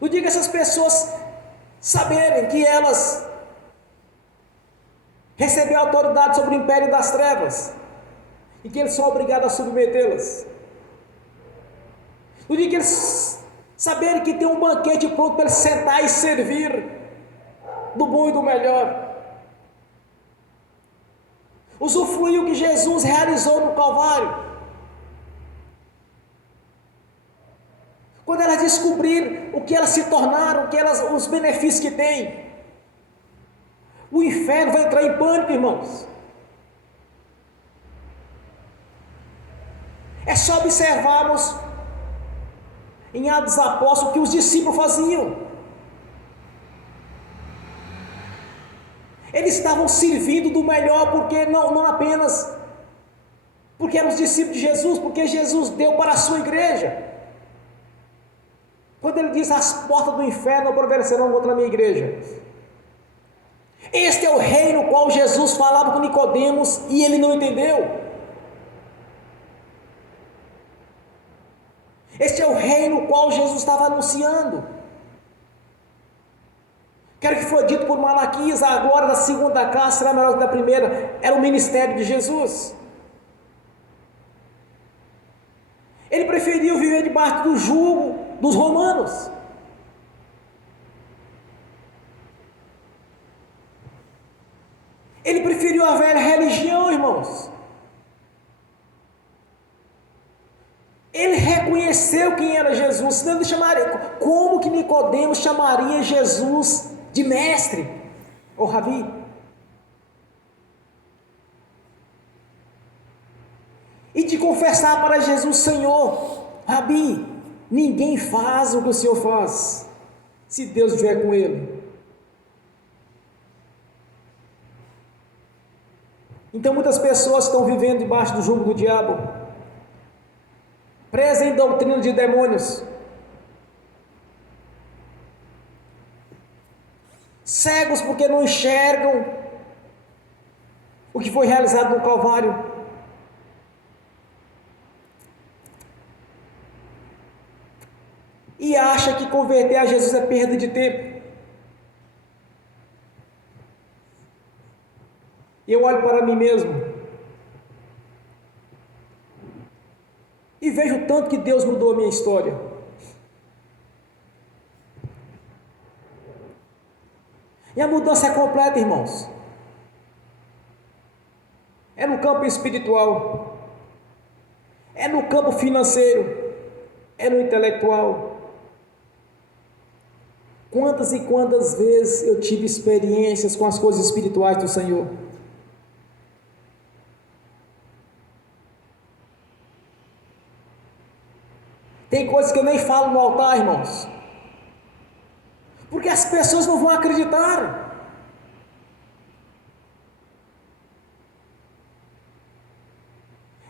No dia que essas pessoas saberem que elas receberam autoridade sobre o império das trevas e que eles são obrigados a submetê-las, no dia que eles saberem que tem um banquete pronto para eles sentar e servir do bom e do melhor, usufruir o que Jesus realizou no Calvário, quando elas descobrirem o que elas se tornaram, os benefícios que têm, o inferno vai entrar em pânico, irmãos. É só observarmos em Atos dos Apóstolos o que os discípulos faziam. Eles estavam servindo do melhor, porque não apenas Porque eram os discípulos de Jesus, porque Jesus deu para a sua igreja. Quando ele diz: as portas do inferno não prevalecerão contra a minha igreja. Este é o reino no qual Jesus falava com Nicodemos e ele não entendeu. Este é o reino no qual Jesus estava anunciando. Quero que foi dito por Malaquias: a glória da segunda classe será melhor que da primeira. Era o ministério de Jesus. Ele preferiu viver debaixo do jugo dos romanos. Ele preferiu a velha religião, irmãos. Ele reconheceu quem era Jesus, senão ele chamaria. Como que Nicodemos chamaria Jesus de mestre ou rabi? E de confessar para Jesus: Senhor, rabi, ninguém faz o que o Senhor faz, se Deus estiver com ele. Então muitas pessoas estão vivendo debaixo do jugo do diabo, presas em doutrina de demônios, cegos porque não enxergam o que foi realizado no Calvário. E acha que converter a Jesus é perda de tempo. E eu olho para mim mesmo e vejo o tanto que Deus mudou a minha história. E a mudança é completa, irmãos. É no campo espiritual, é no campo financeiro, é no intelectual. Quantas e quantas vezes eu tive experiências com as coisas espirituais do Senhor. Tem coisas que eu nem falo no altar, irmãos, porque as pessoas não vão acreditar.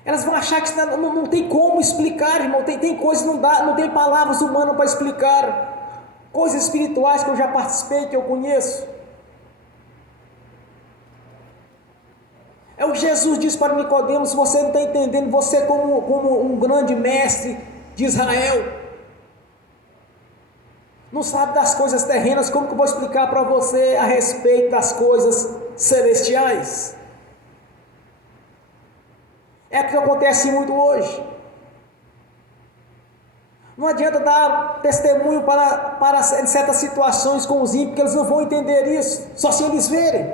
Elas vão achar que não tem como explicar, irmão. Tem coisas que não tem palavras humanas para explicar. Coisas espirituais que eu já participei, que eu conheço. É o que Jesus disse para Nicodemos: se você não está entendendo, você como um grande mestre de Israel, não sabe das coisas terrenas, como que eu vou explicar para você a respeito das coisas celestiais? É o que acontece muito hoje. Não adianta dar testemunho para certas situações com os ímpios, porque eles não vão entender isso, só se eles verem.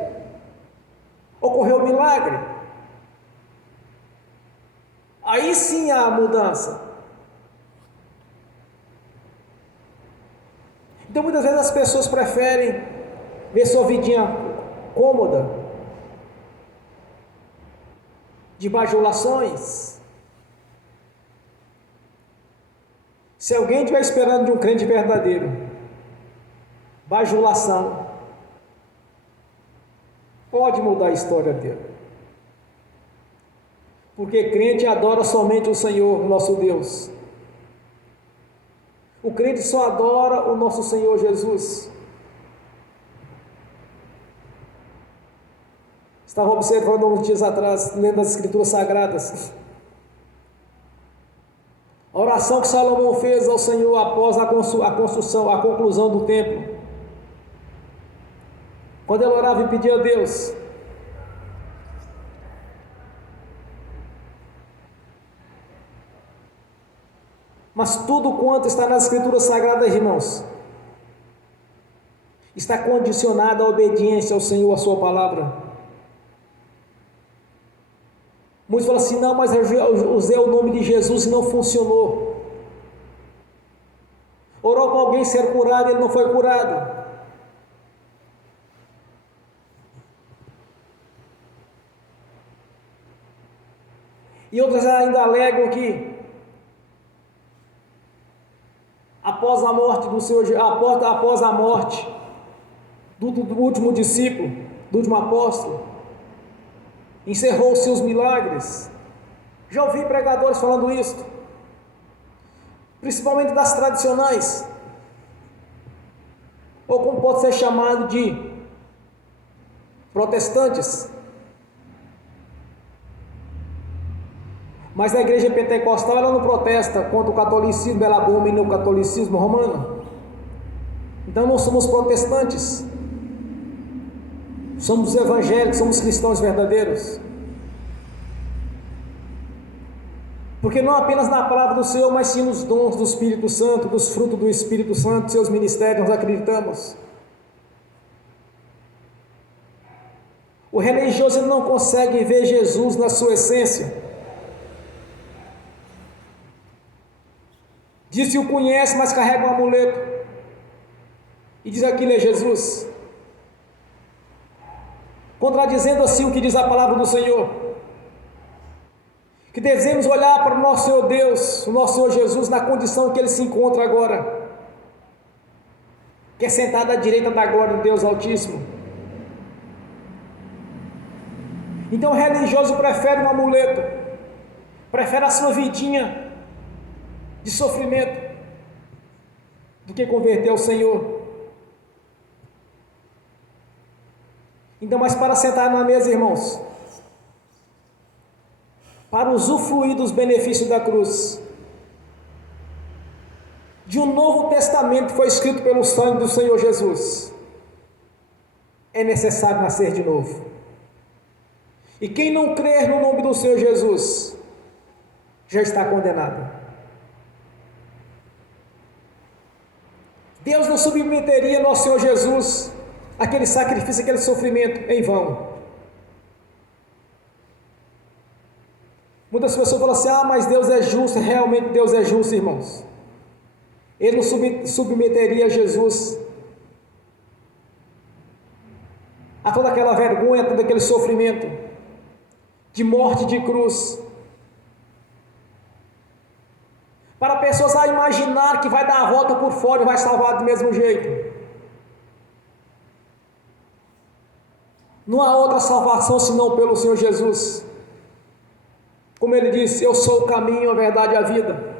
Ocorreu um milagre. Aí sim há mudança. Então muitas vezes as pessoas preferem ver sua vidinha cômoda, de bajulações. Se alguém estiver esperando de um crente verdadeiro bajulação, pode mudar a história dele. Porque crente adora somente o Senhor, nosso Deus. O crente só adora o nosso Senhor Jesus. Estava observando uns dias atrás, lendo as Escrituras Sagradas, a oração que Salomão fez ao Senhor após a construção, a conclusão do templo. Quando ele orava e pedia a Deus: mas tudo quanto está nas Escrituras Sagradas, irmãos, está condicionado à obediência ao Senhor, à sua palavra. Muitos falam assim: não, mas eu usei o nome de Jesus e não funcionou. Orou para alguém ser curado e ele não foi curado. E outros ainda alegam que após a morte do Senhor, após a morte do último discípulo, do último apóstolo, encerrou-se os milagres. Já ouvi pregadores falando isso, principalmente das tradicionais, ou como pode ser chamado de protestantes. Mas a igreja pentecostal ela não protesta contra o catolicismo, ela abomina o catolicismo romano. Então não somos protestantes, somos evangélicos, somos cristãos verdadeiros. Porque não apenas na palavra do Senhor, mas sim nos dons do Espírito Santo, dos frutos do Espírito Santo, seus ministérios, nós acreditamos. O religioso não consegue ver Jesus na sua essência. Diz que o conhece, mas carrega um amuleto. E diz aquilo é Jesus. Contradizendo assim o que diz a palavra do Senhor. Que devemos olhar para o nosso Senhor Deus, o nosso Senhor Jesus, na condição que Ele se encontra agora. Que é sentado à direita da glória de Deus Altíssimo. Então o religioso prefere um amuleto, prefere a sua vidinha de sofrimento, do que converter ao Senhor. Então, mas para sentar na mesa, irmãos, para usufruir dos benefícios da cruz, de um novo testamento que foi escrito pelo sangue do Senhor Jesus, é necessário nascer de novo. E quem não crer no nome do Senhor Jesus, já está condenado. Deus não submeteria nosso Senhor Jesus àquele sacrifício, aquele sofrimento em vão. Muitas pessoas falam assim, mas Deus é justo. Realmente Deus é justo, irmãos. Ele não submeteria Jesus a toda aquela vergonha, a todo aquele sofrimento de morte de cruz, para pessoas imaginar que vai dar a volta por fora e vai salvar do mesmo jeito. Não há outra salvação senão pelo Senhor Jesus. Como Ele disse, eu sou o caminho, a verdade e a vida.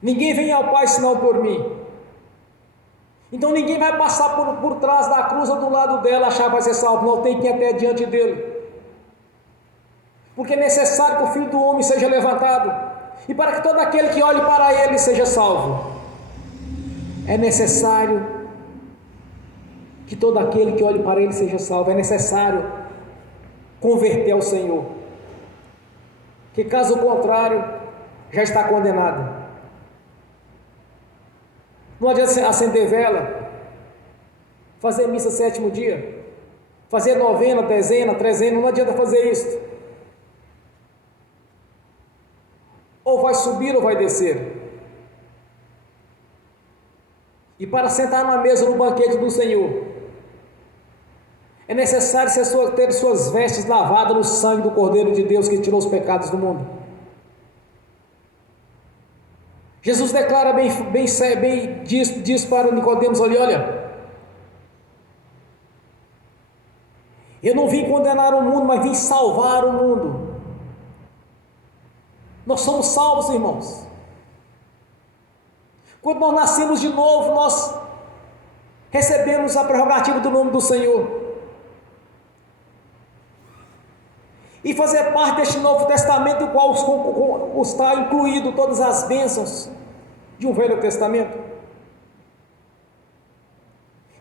Ninguém vem ao Pai senão por mim. Então ninguém vai passar por trás da cruz ou do lado dela achar que vai ser salvo. Não, tem que ir até diante dele. Porque é necessário que o Filho do Homem seja levantado, e para que todo aquele que olhe para ele seja salvo. É necessário que todo aquele que olhe para ele seja salvo. É necessário converter ao Senhor, que caso contrário já está condenado. Não adianta acender vela, fazer missa sétimo dia, fazer novena, dezena, trezena, não adianta fazer isso. Ou vai subir ou vai descer. E para sentar na mesa no banquete do Senhor, é necessário ter suas vestes lavadas no sangue do Cordeiro de Deus que tirou os pecados do mundo. Jesus declara diz para Nicodemos: olha, eu não vim condenar o mundo, mas vim salvar o mundo. Nós somos salvos, irmãos. Quando nós nascemos de novo, nós recebemos a prerrogativa do nome do Senhor. E fazer parte deste Novo Testamento, em qual está incluído todas as bênçãos de um Velho Testamento.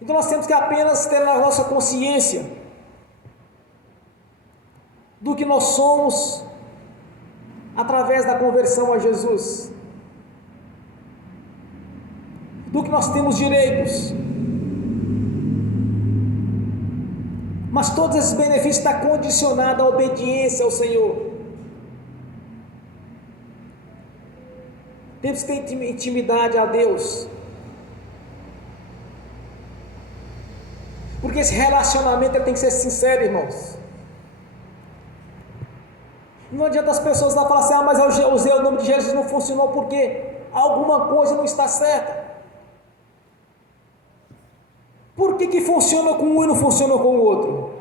Então nós temos que apenas ter na nossa consciência do que nós somos através da conversão a Jesus, do que nós temos direitos, mas todos esses benefícios estão condicionados à obediência ao Senhor. Temos que ter intimidade a Deus, porque esse relacionamento tem que ser sincero, irmãos. Não adianta as pessoas lá falar assim, mas eu usei o nome de Jesus, não funcionou porque alguma coisa não está certa. Por que funciona com um e não funciona com o outro?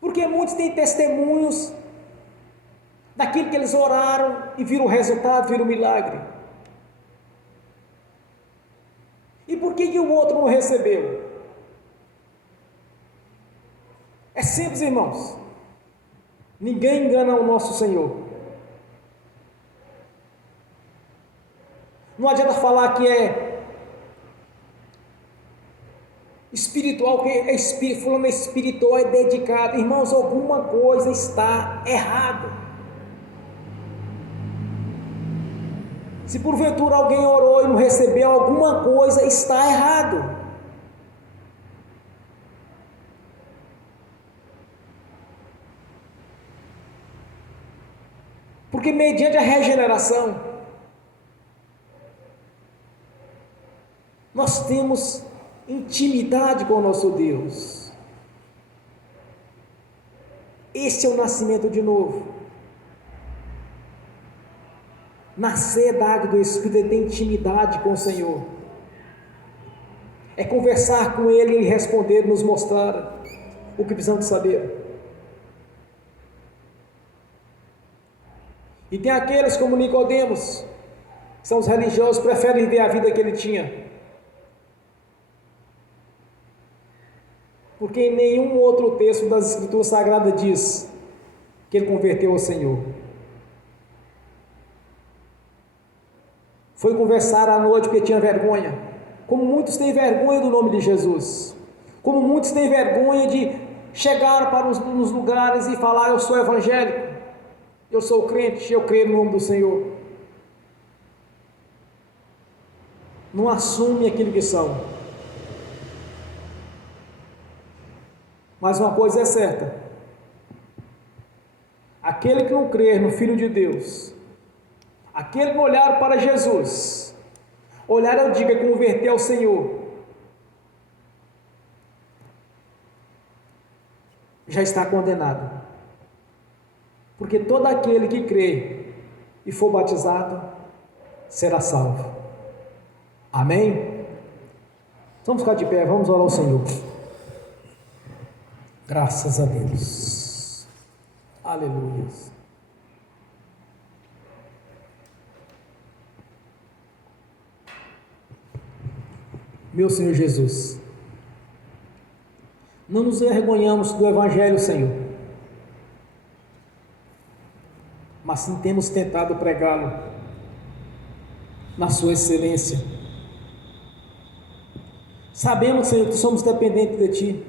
Porque muitos têm testemunhos daquilo que eles oraram e viram o resultado, viram o milagre. E por que o outro não recebeu? É simples, irmãos. Ninguém engana o nosso Senhor. Não adianta falar que é espiritual, que é espírito, fulano é espiritual, é dedicado. Irmãos, alguma coisa está errada. Se porventura alguém orou e não recebeu, alguma coisa está errado. Porque mediante a regeneração, nós temos intimidade com o nosso Deus. Esse é o nascimento de novo. Nascer da água do Espírito é ter intimidade com o Senhor. É conversar com Ele e responder, nos mostrar o que precisamos saber. E tem aqueles como Nicodemos, que são os religiosos, preferem viver a vida que ele tinha. Porque em nenhum outro texto das Escrituras Sagradas diz que ele converteu ao Senhor. Foi conversar à noite porque tinha vergonha. Como muitos têm vergonha do nome de Jesus. Como muitos têm vergonha de chegar para os lugares e falar: eu sou evangélico, eu sou crente, eu creio no nome do Senhor. Não assume aquilo que são. Mas uma coisa é certa: aquele que não crer no Filho de Deus, aquele que não olhar para Jesus, olhar, eu digo, é converter ao Senhor, já está condenado. Porque todo aquele que crê e for batizado será salvo. Amém? Vamos ficar de pé, vamos orar ao Senhor. Graças a Deus. Aleluia. Meu Senhor Jesus, não nos envergonhamos do Evangelho, Senhor, mas sim temos tentado pregá-lo na sua excelência. Sabemos, Senhor, que somos dependentes de Ti.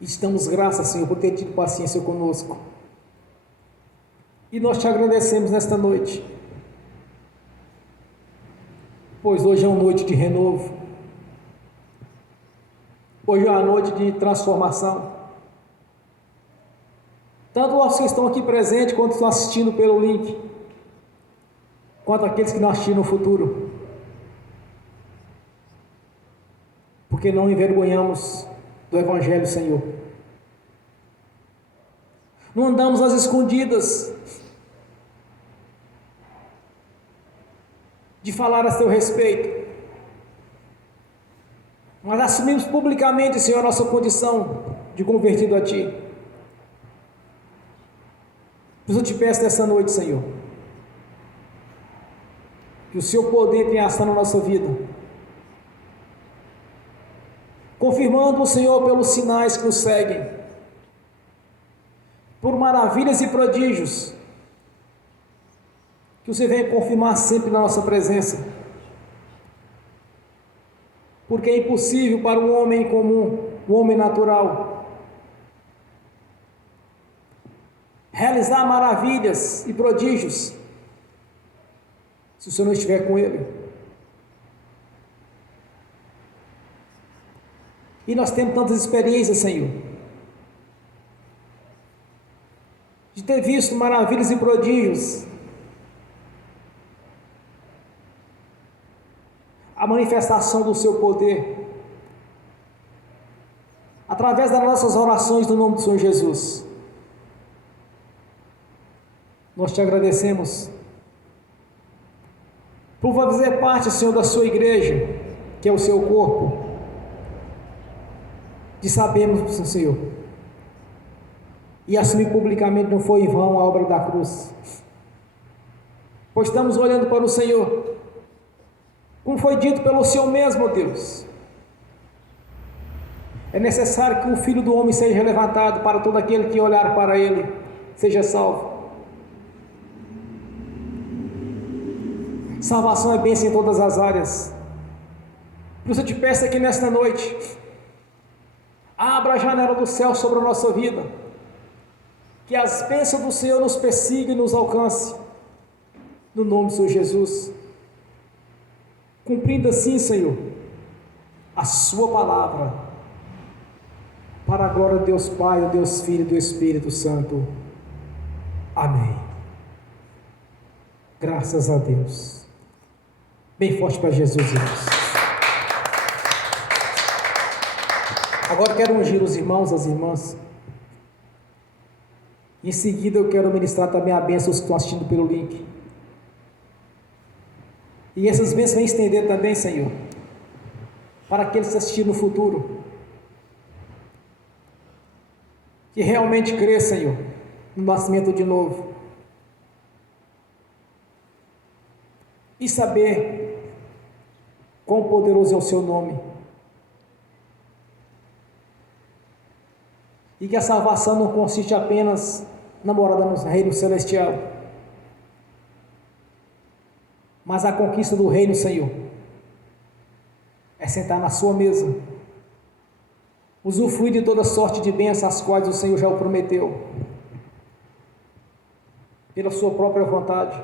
Estamos graças, Senhor, por ter tido paciência conosco. E nós te agradecemos nesta noite, pois hoje é uma noite de renovo. Hoje é uma noite de transformação. Tanto os que estão aqui presentes, quanto estão assistindo pelo link, quanto aqueles que não assistirem no futuro. Porque não envergonhamos do Evangelho, Senhor. Não andamos às escondidas de falar a seu respeito, mas assumimos publicamente, Senhor, a nossa condição de convertido a Ti. Mas eu te peço nessa noite, Senhor, que o Seu poder tenha ação na nossa vida, confirmando o Senhor pelos sinais que nos seguem, por maravilhas e prodígios, que você venha confirmar sempre na nossa presença, porque é impossível para um homem comum, um homem natural, realizar maravilhas e prodígios, se o Senhor não estiver com ele. E nós temos tantas experiências, Senhor, de ter visto maravilhas e prodígios, a manifestação do Seu poder, através das nossas orações no nome do Senhor Jesus. Nós te agradecemos por fazer parte, Senhor, da Sua igreja, que é o Seu corpo, de sabermos, Senhor, e assumir publicamente não foi em vão a obra da cruz. Pois estamos olhando para o Senhor, como foi dito pelo Senhor mesmo, Deus. É necessário que o Filho do Homem seja levantado para todo aquele que olhar para Ele, seja salvo. Salvação é bênção em todas as áreas. Por isso eu te peço aqui nesta noite, abra a janela do céu sobre a nossa vida, que as bênçãos do Senhor nos persigam e nos alcance, no nome do Senhor Jesus, cumprindo assim, Senhor, a sua palavra, para a glória de Deus Pai, do Deus Filho e do Espírito Santo. Amém. Graças a Deus. Bem forte para Jesus, irmãos. Agora eu quero ungir os irmãos, as irmãs. Em seguida eu quero ministrar também a bênção aos que estão assistindo pelo link. E essas bênçãos vêm estender também, Senhor, para aqueles que assistirem no futuro, que realmente crê, Senhor, no nascimento de novo, e saber quão poderoso é o seu nome, e que a salvação não consiste apenas na morada no reino celestial, mas a conquista do reino, Senhor, é sentar na sua mesa, usufruir de toda sorte de bênçãos as quais o Senhor já o prometeu, pela sua própria vontade.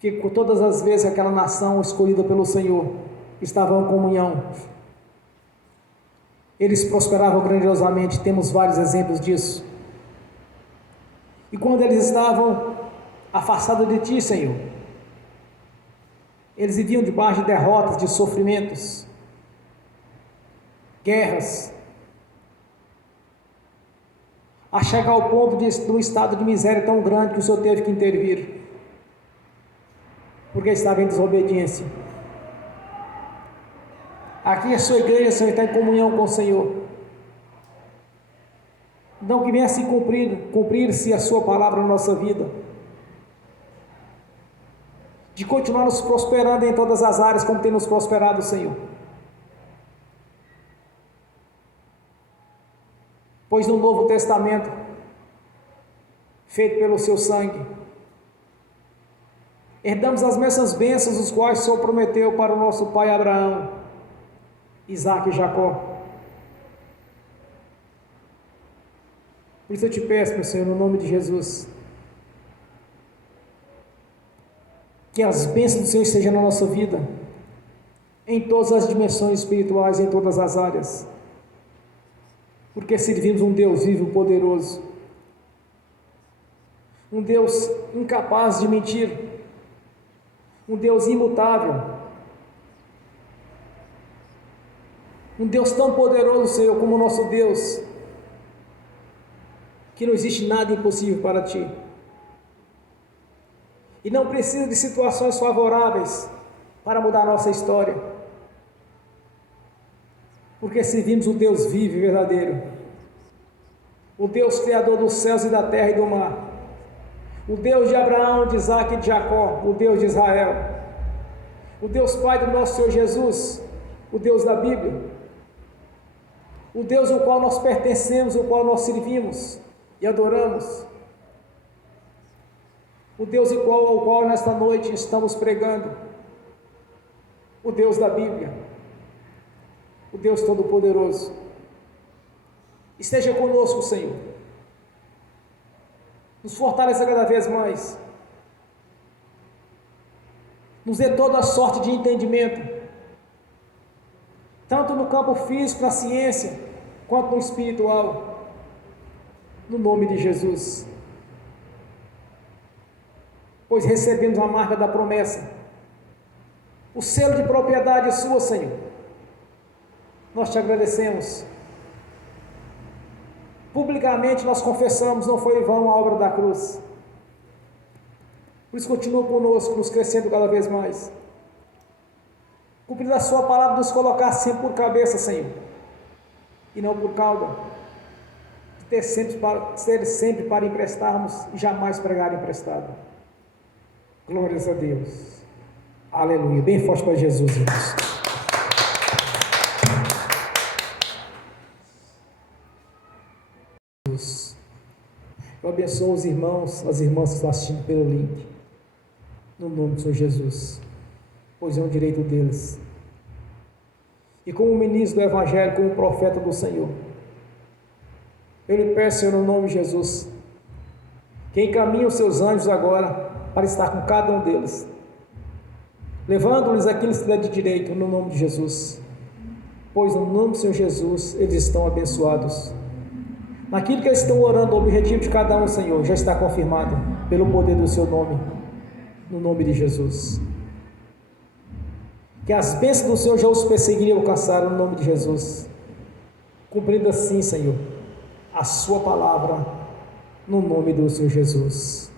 Que por todas as vezes aquela nação escolhida pelo Senhor estava em comunhão, eles prosperavam grandiosamente. Temos vários exemplos disso. E quando eles estavam afastados de Ti, Senhor, eles viviam debaixo de derrotas, de sofrimentos, guerras, a chegar ao ponto de um estado de miséria tão grande que o Senhor teve que intervir, porque estava em desobediência. Aqui a sua igreja, Senhor, está em comunhão com o Senhor. Então que venha se cumprir-se a sua palavra na nossa vida, de continuar nos prosperando em todas as áreas como tem nos prosperado, Senhor. Pois no Novo Testamento, feito pelo seu sangue, herdamos as mesmas bênçãos os quais o Senhor prometeu para o nosso pai Abraão, Isaque e Jacó. Por isso eu te peço, meu Senhor, no nome de Jesus, que as bênçãos do Senhor estejam na nossa vida, em todas as dimensões espirituais, em todas as áreas, porque servimos um Deus vivo e poderoso, um Deus incapaz de mentir, um Deus imutável, um Deus tão poderoso, Senhor, como o nosso Deus, que não existe nada impossível para Ti, e não precisa de situações favoráveis para mudar a nossa história, porque servimos o Deus vivo e verdadeiro, o Deus Criador dos céus e da terra e do mar, o Deus de Abraão, de Isaque e de Jacó, o Deus de Israel, o Deus Pai do nosso Senhor Jesus, o Deus da Bíblia, o Deus ao qual nós pertencemos, ao qual nós servimos e adoramos, o Deus ao qual nesta noite estamos pregando, o Deus da Bíblia, o Deus Todo-Poderoso. Esteja conosco, Senhor, nos fortaleça cada vez mais, nos dê toda a sorte de entendimento, tanto no campo físico, na ciência, quanto no espiritual, no nome de Jesus, pois recebemos a marca da promessa, o selo de propriedade sua, Senhor. Nós te agradecemos. Publicamente nós confessamos, não foi em vão a obra da cruz. Por isso continua conosco, nos crescendo cada vez mais, cumprindo a sua palavra, nos colocar sempre por cabeça, Senhor, e não por cauda, ter sempre para emprestarmos e jamais pregar emprestado. Glórias a Deus. Aleluia. Bem forte para Jesus, irmãos. Eu abençoo os irmãos, as irmãs que estão assistindo pelo link, no nome do Senhor Jesus, pois é um direito deles. E como ministro do Evangelho, como profeta do Senhor, eu lhe peço, Senhor, no nome de Jesus, que encaminhe os seus anjos agora para estar com cada um deles, levando-lhes aquilo que se dá de direito, no nome de Jesus, pois no nome do Senhor Jesus eles estão abençoados. Naquilo que eles estão orando, o objetivo de cada um, Senhor, já está confirmado pelo poder do seu nome, no nome de Jesus. Que as bênçãos do Senhor já os perseguirem e alcançaram, no nome de Jesus. Cumprindo assim, Senhor, a sua palavra, no nome do Senhor Jesus.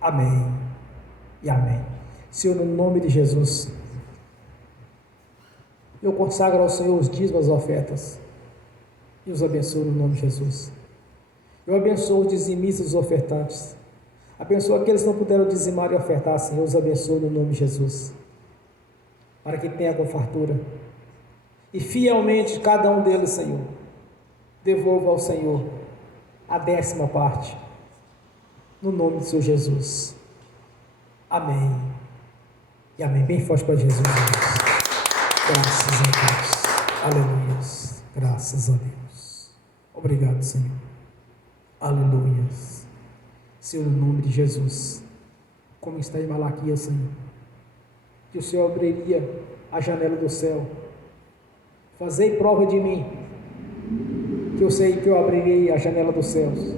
Amém e amém. Senhor, no nome de Jesus, eu consagro ao Senhor os dízimos e as ofertas e os abençoo no nome de Jesus. Eu abençoo os dizimistas e os ofertantes. Abençoo aqueles que não puderam dizimar e ofertar, Senhor, os abençoo no nome de Jesus, para que tenha com fartura. E fielmente cada um deles, Senhor, devolva ao Senhor a 10ª parte, no nome do Senhor Jesus. Amém e amém. Bem forte para Jesus, irmãos. Graças a Deus. Aleluia. Graças a Deus. Obrigado, Senhor. Aleluia. Senhor, no nome de Jesus, como está em Malaquias, Senhor, que o Senhor abriria a janela do céu. Fazei prova de mim, que eu sei que eu abrirei a janela dos céus,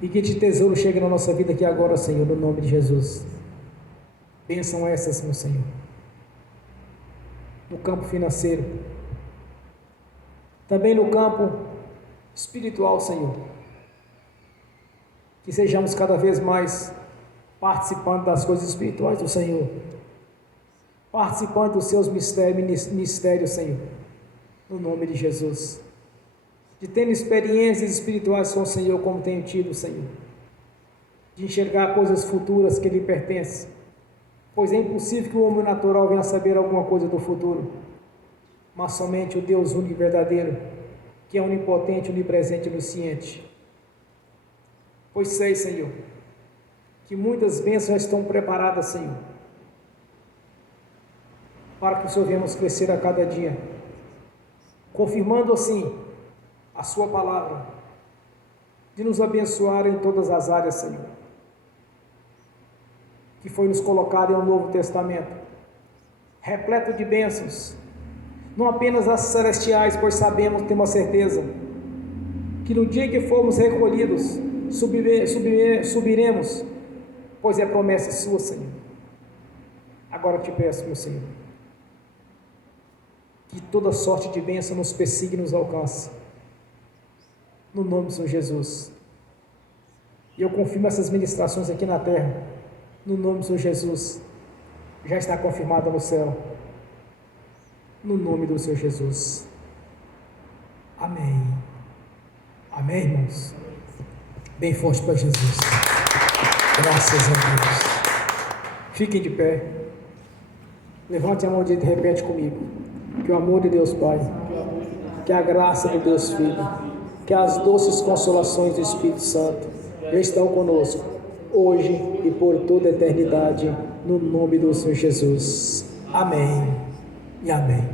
e que de tesouro chegue na nossa vida aqui agora, Senhor, no nome de Jesus. Bênção essas, meu Senhor, no campo financeiro, também no campo espiritual, Senhor, que sejamos cada vez mais participando das coisas espirituais do Senhor, participando dos seus mistérios, Senhor, no nome de Jesus, de ter experiências espirituais com o Senhor, como tenho tido, Senhor, de enxergar coisas futuras que lhe pertencem, pois é impossível que o homem natural venha saber alguma coisa do futuro, mas somente o Deus único e verdadeiro, que é onipotente, onipresente e onisciente. Pois sei, Senhor, que muitas bênçãos já estão preparadas, Senhor, para que o Senhor venhamos crescer a cada dia, confirmando assim a sua palavra, de nos abençoar em todas as áreas, Senhor, que foi nos colocado em um Novo Testamento, repleto de bênçãos, não apenas as celestiais, pois sabemos, temos a certeza, que no dia que formos recolhidos, subiremos, pois é promessa sua, Senhor. Agora te peço, meu Senhor, que toda sorte de bênção nos persiga e nos alcance, no nome do Senhor Jesus. E eu confirmo essas ministrações aqui na terra, no nome do Senhor Jesus, já está confirmada no céu, no nome do Senhor Jesus. Amém. Amém, irmãos? Bem forte para Jesus. Graças a Deus. Fiquem de pé. Levante a mão direita e repete comigo. Que o amor de Deus Pai, que a graça do Deus Filho, que as doces consolações do Espírito Santo já estão conosco, hoje e por toda a eternidade, no nome do Senhor Jesus. Amém e amém.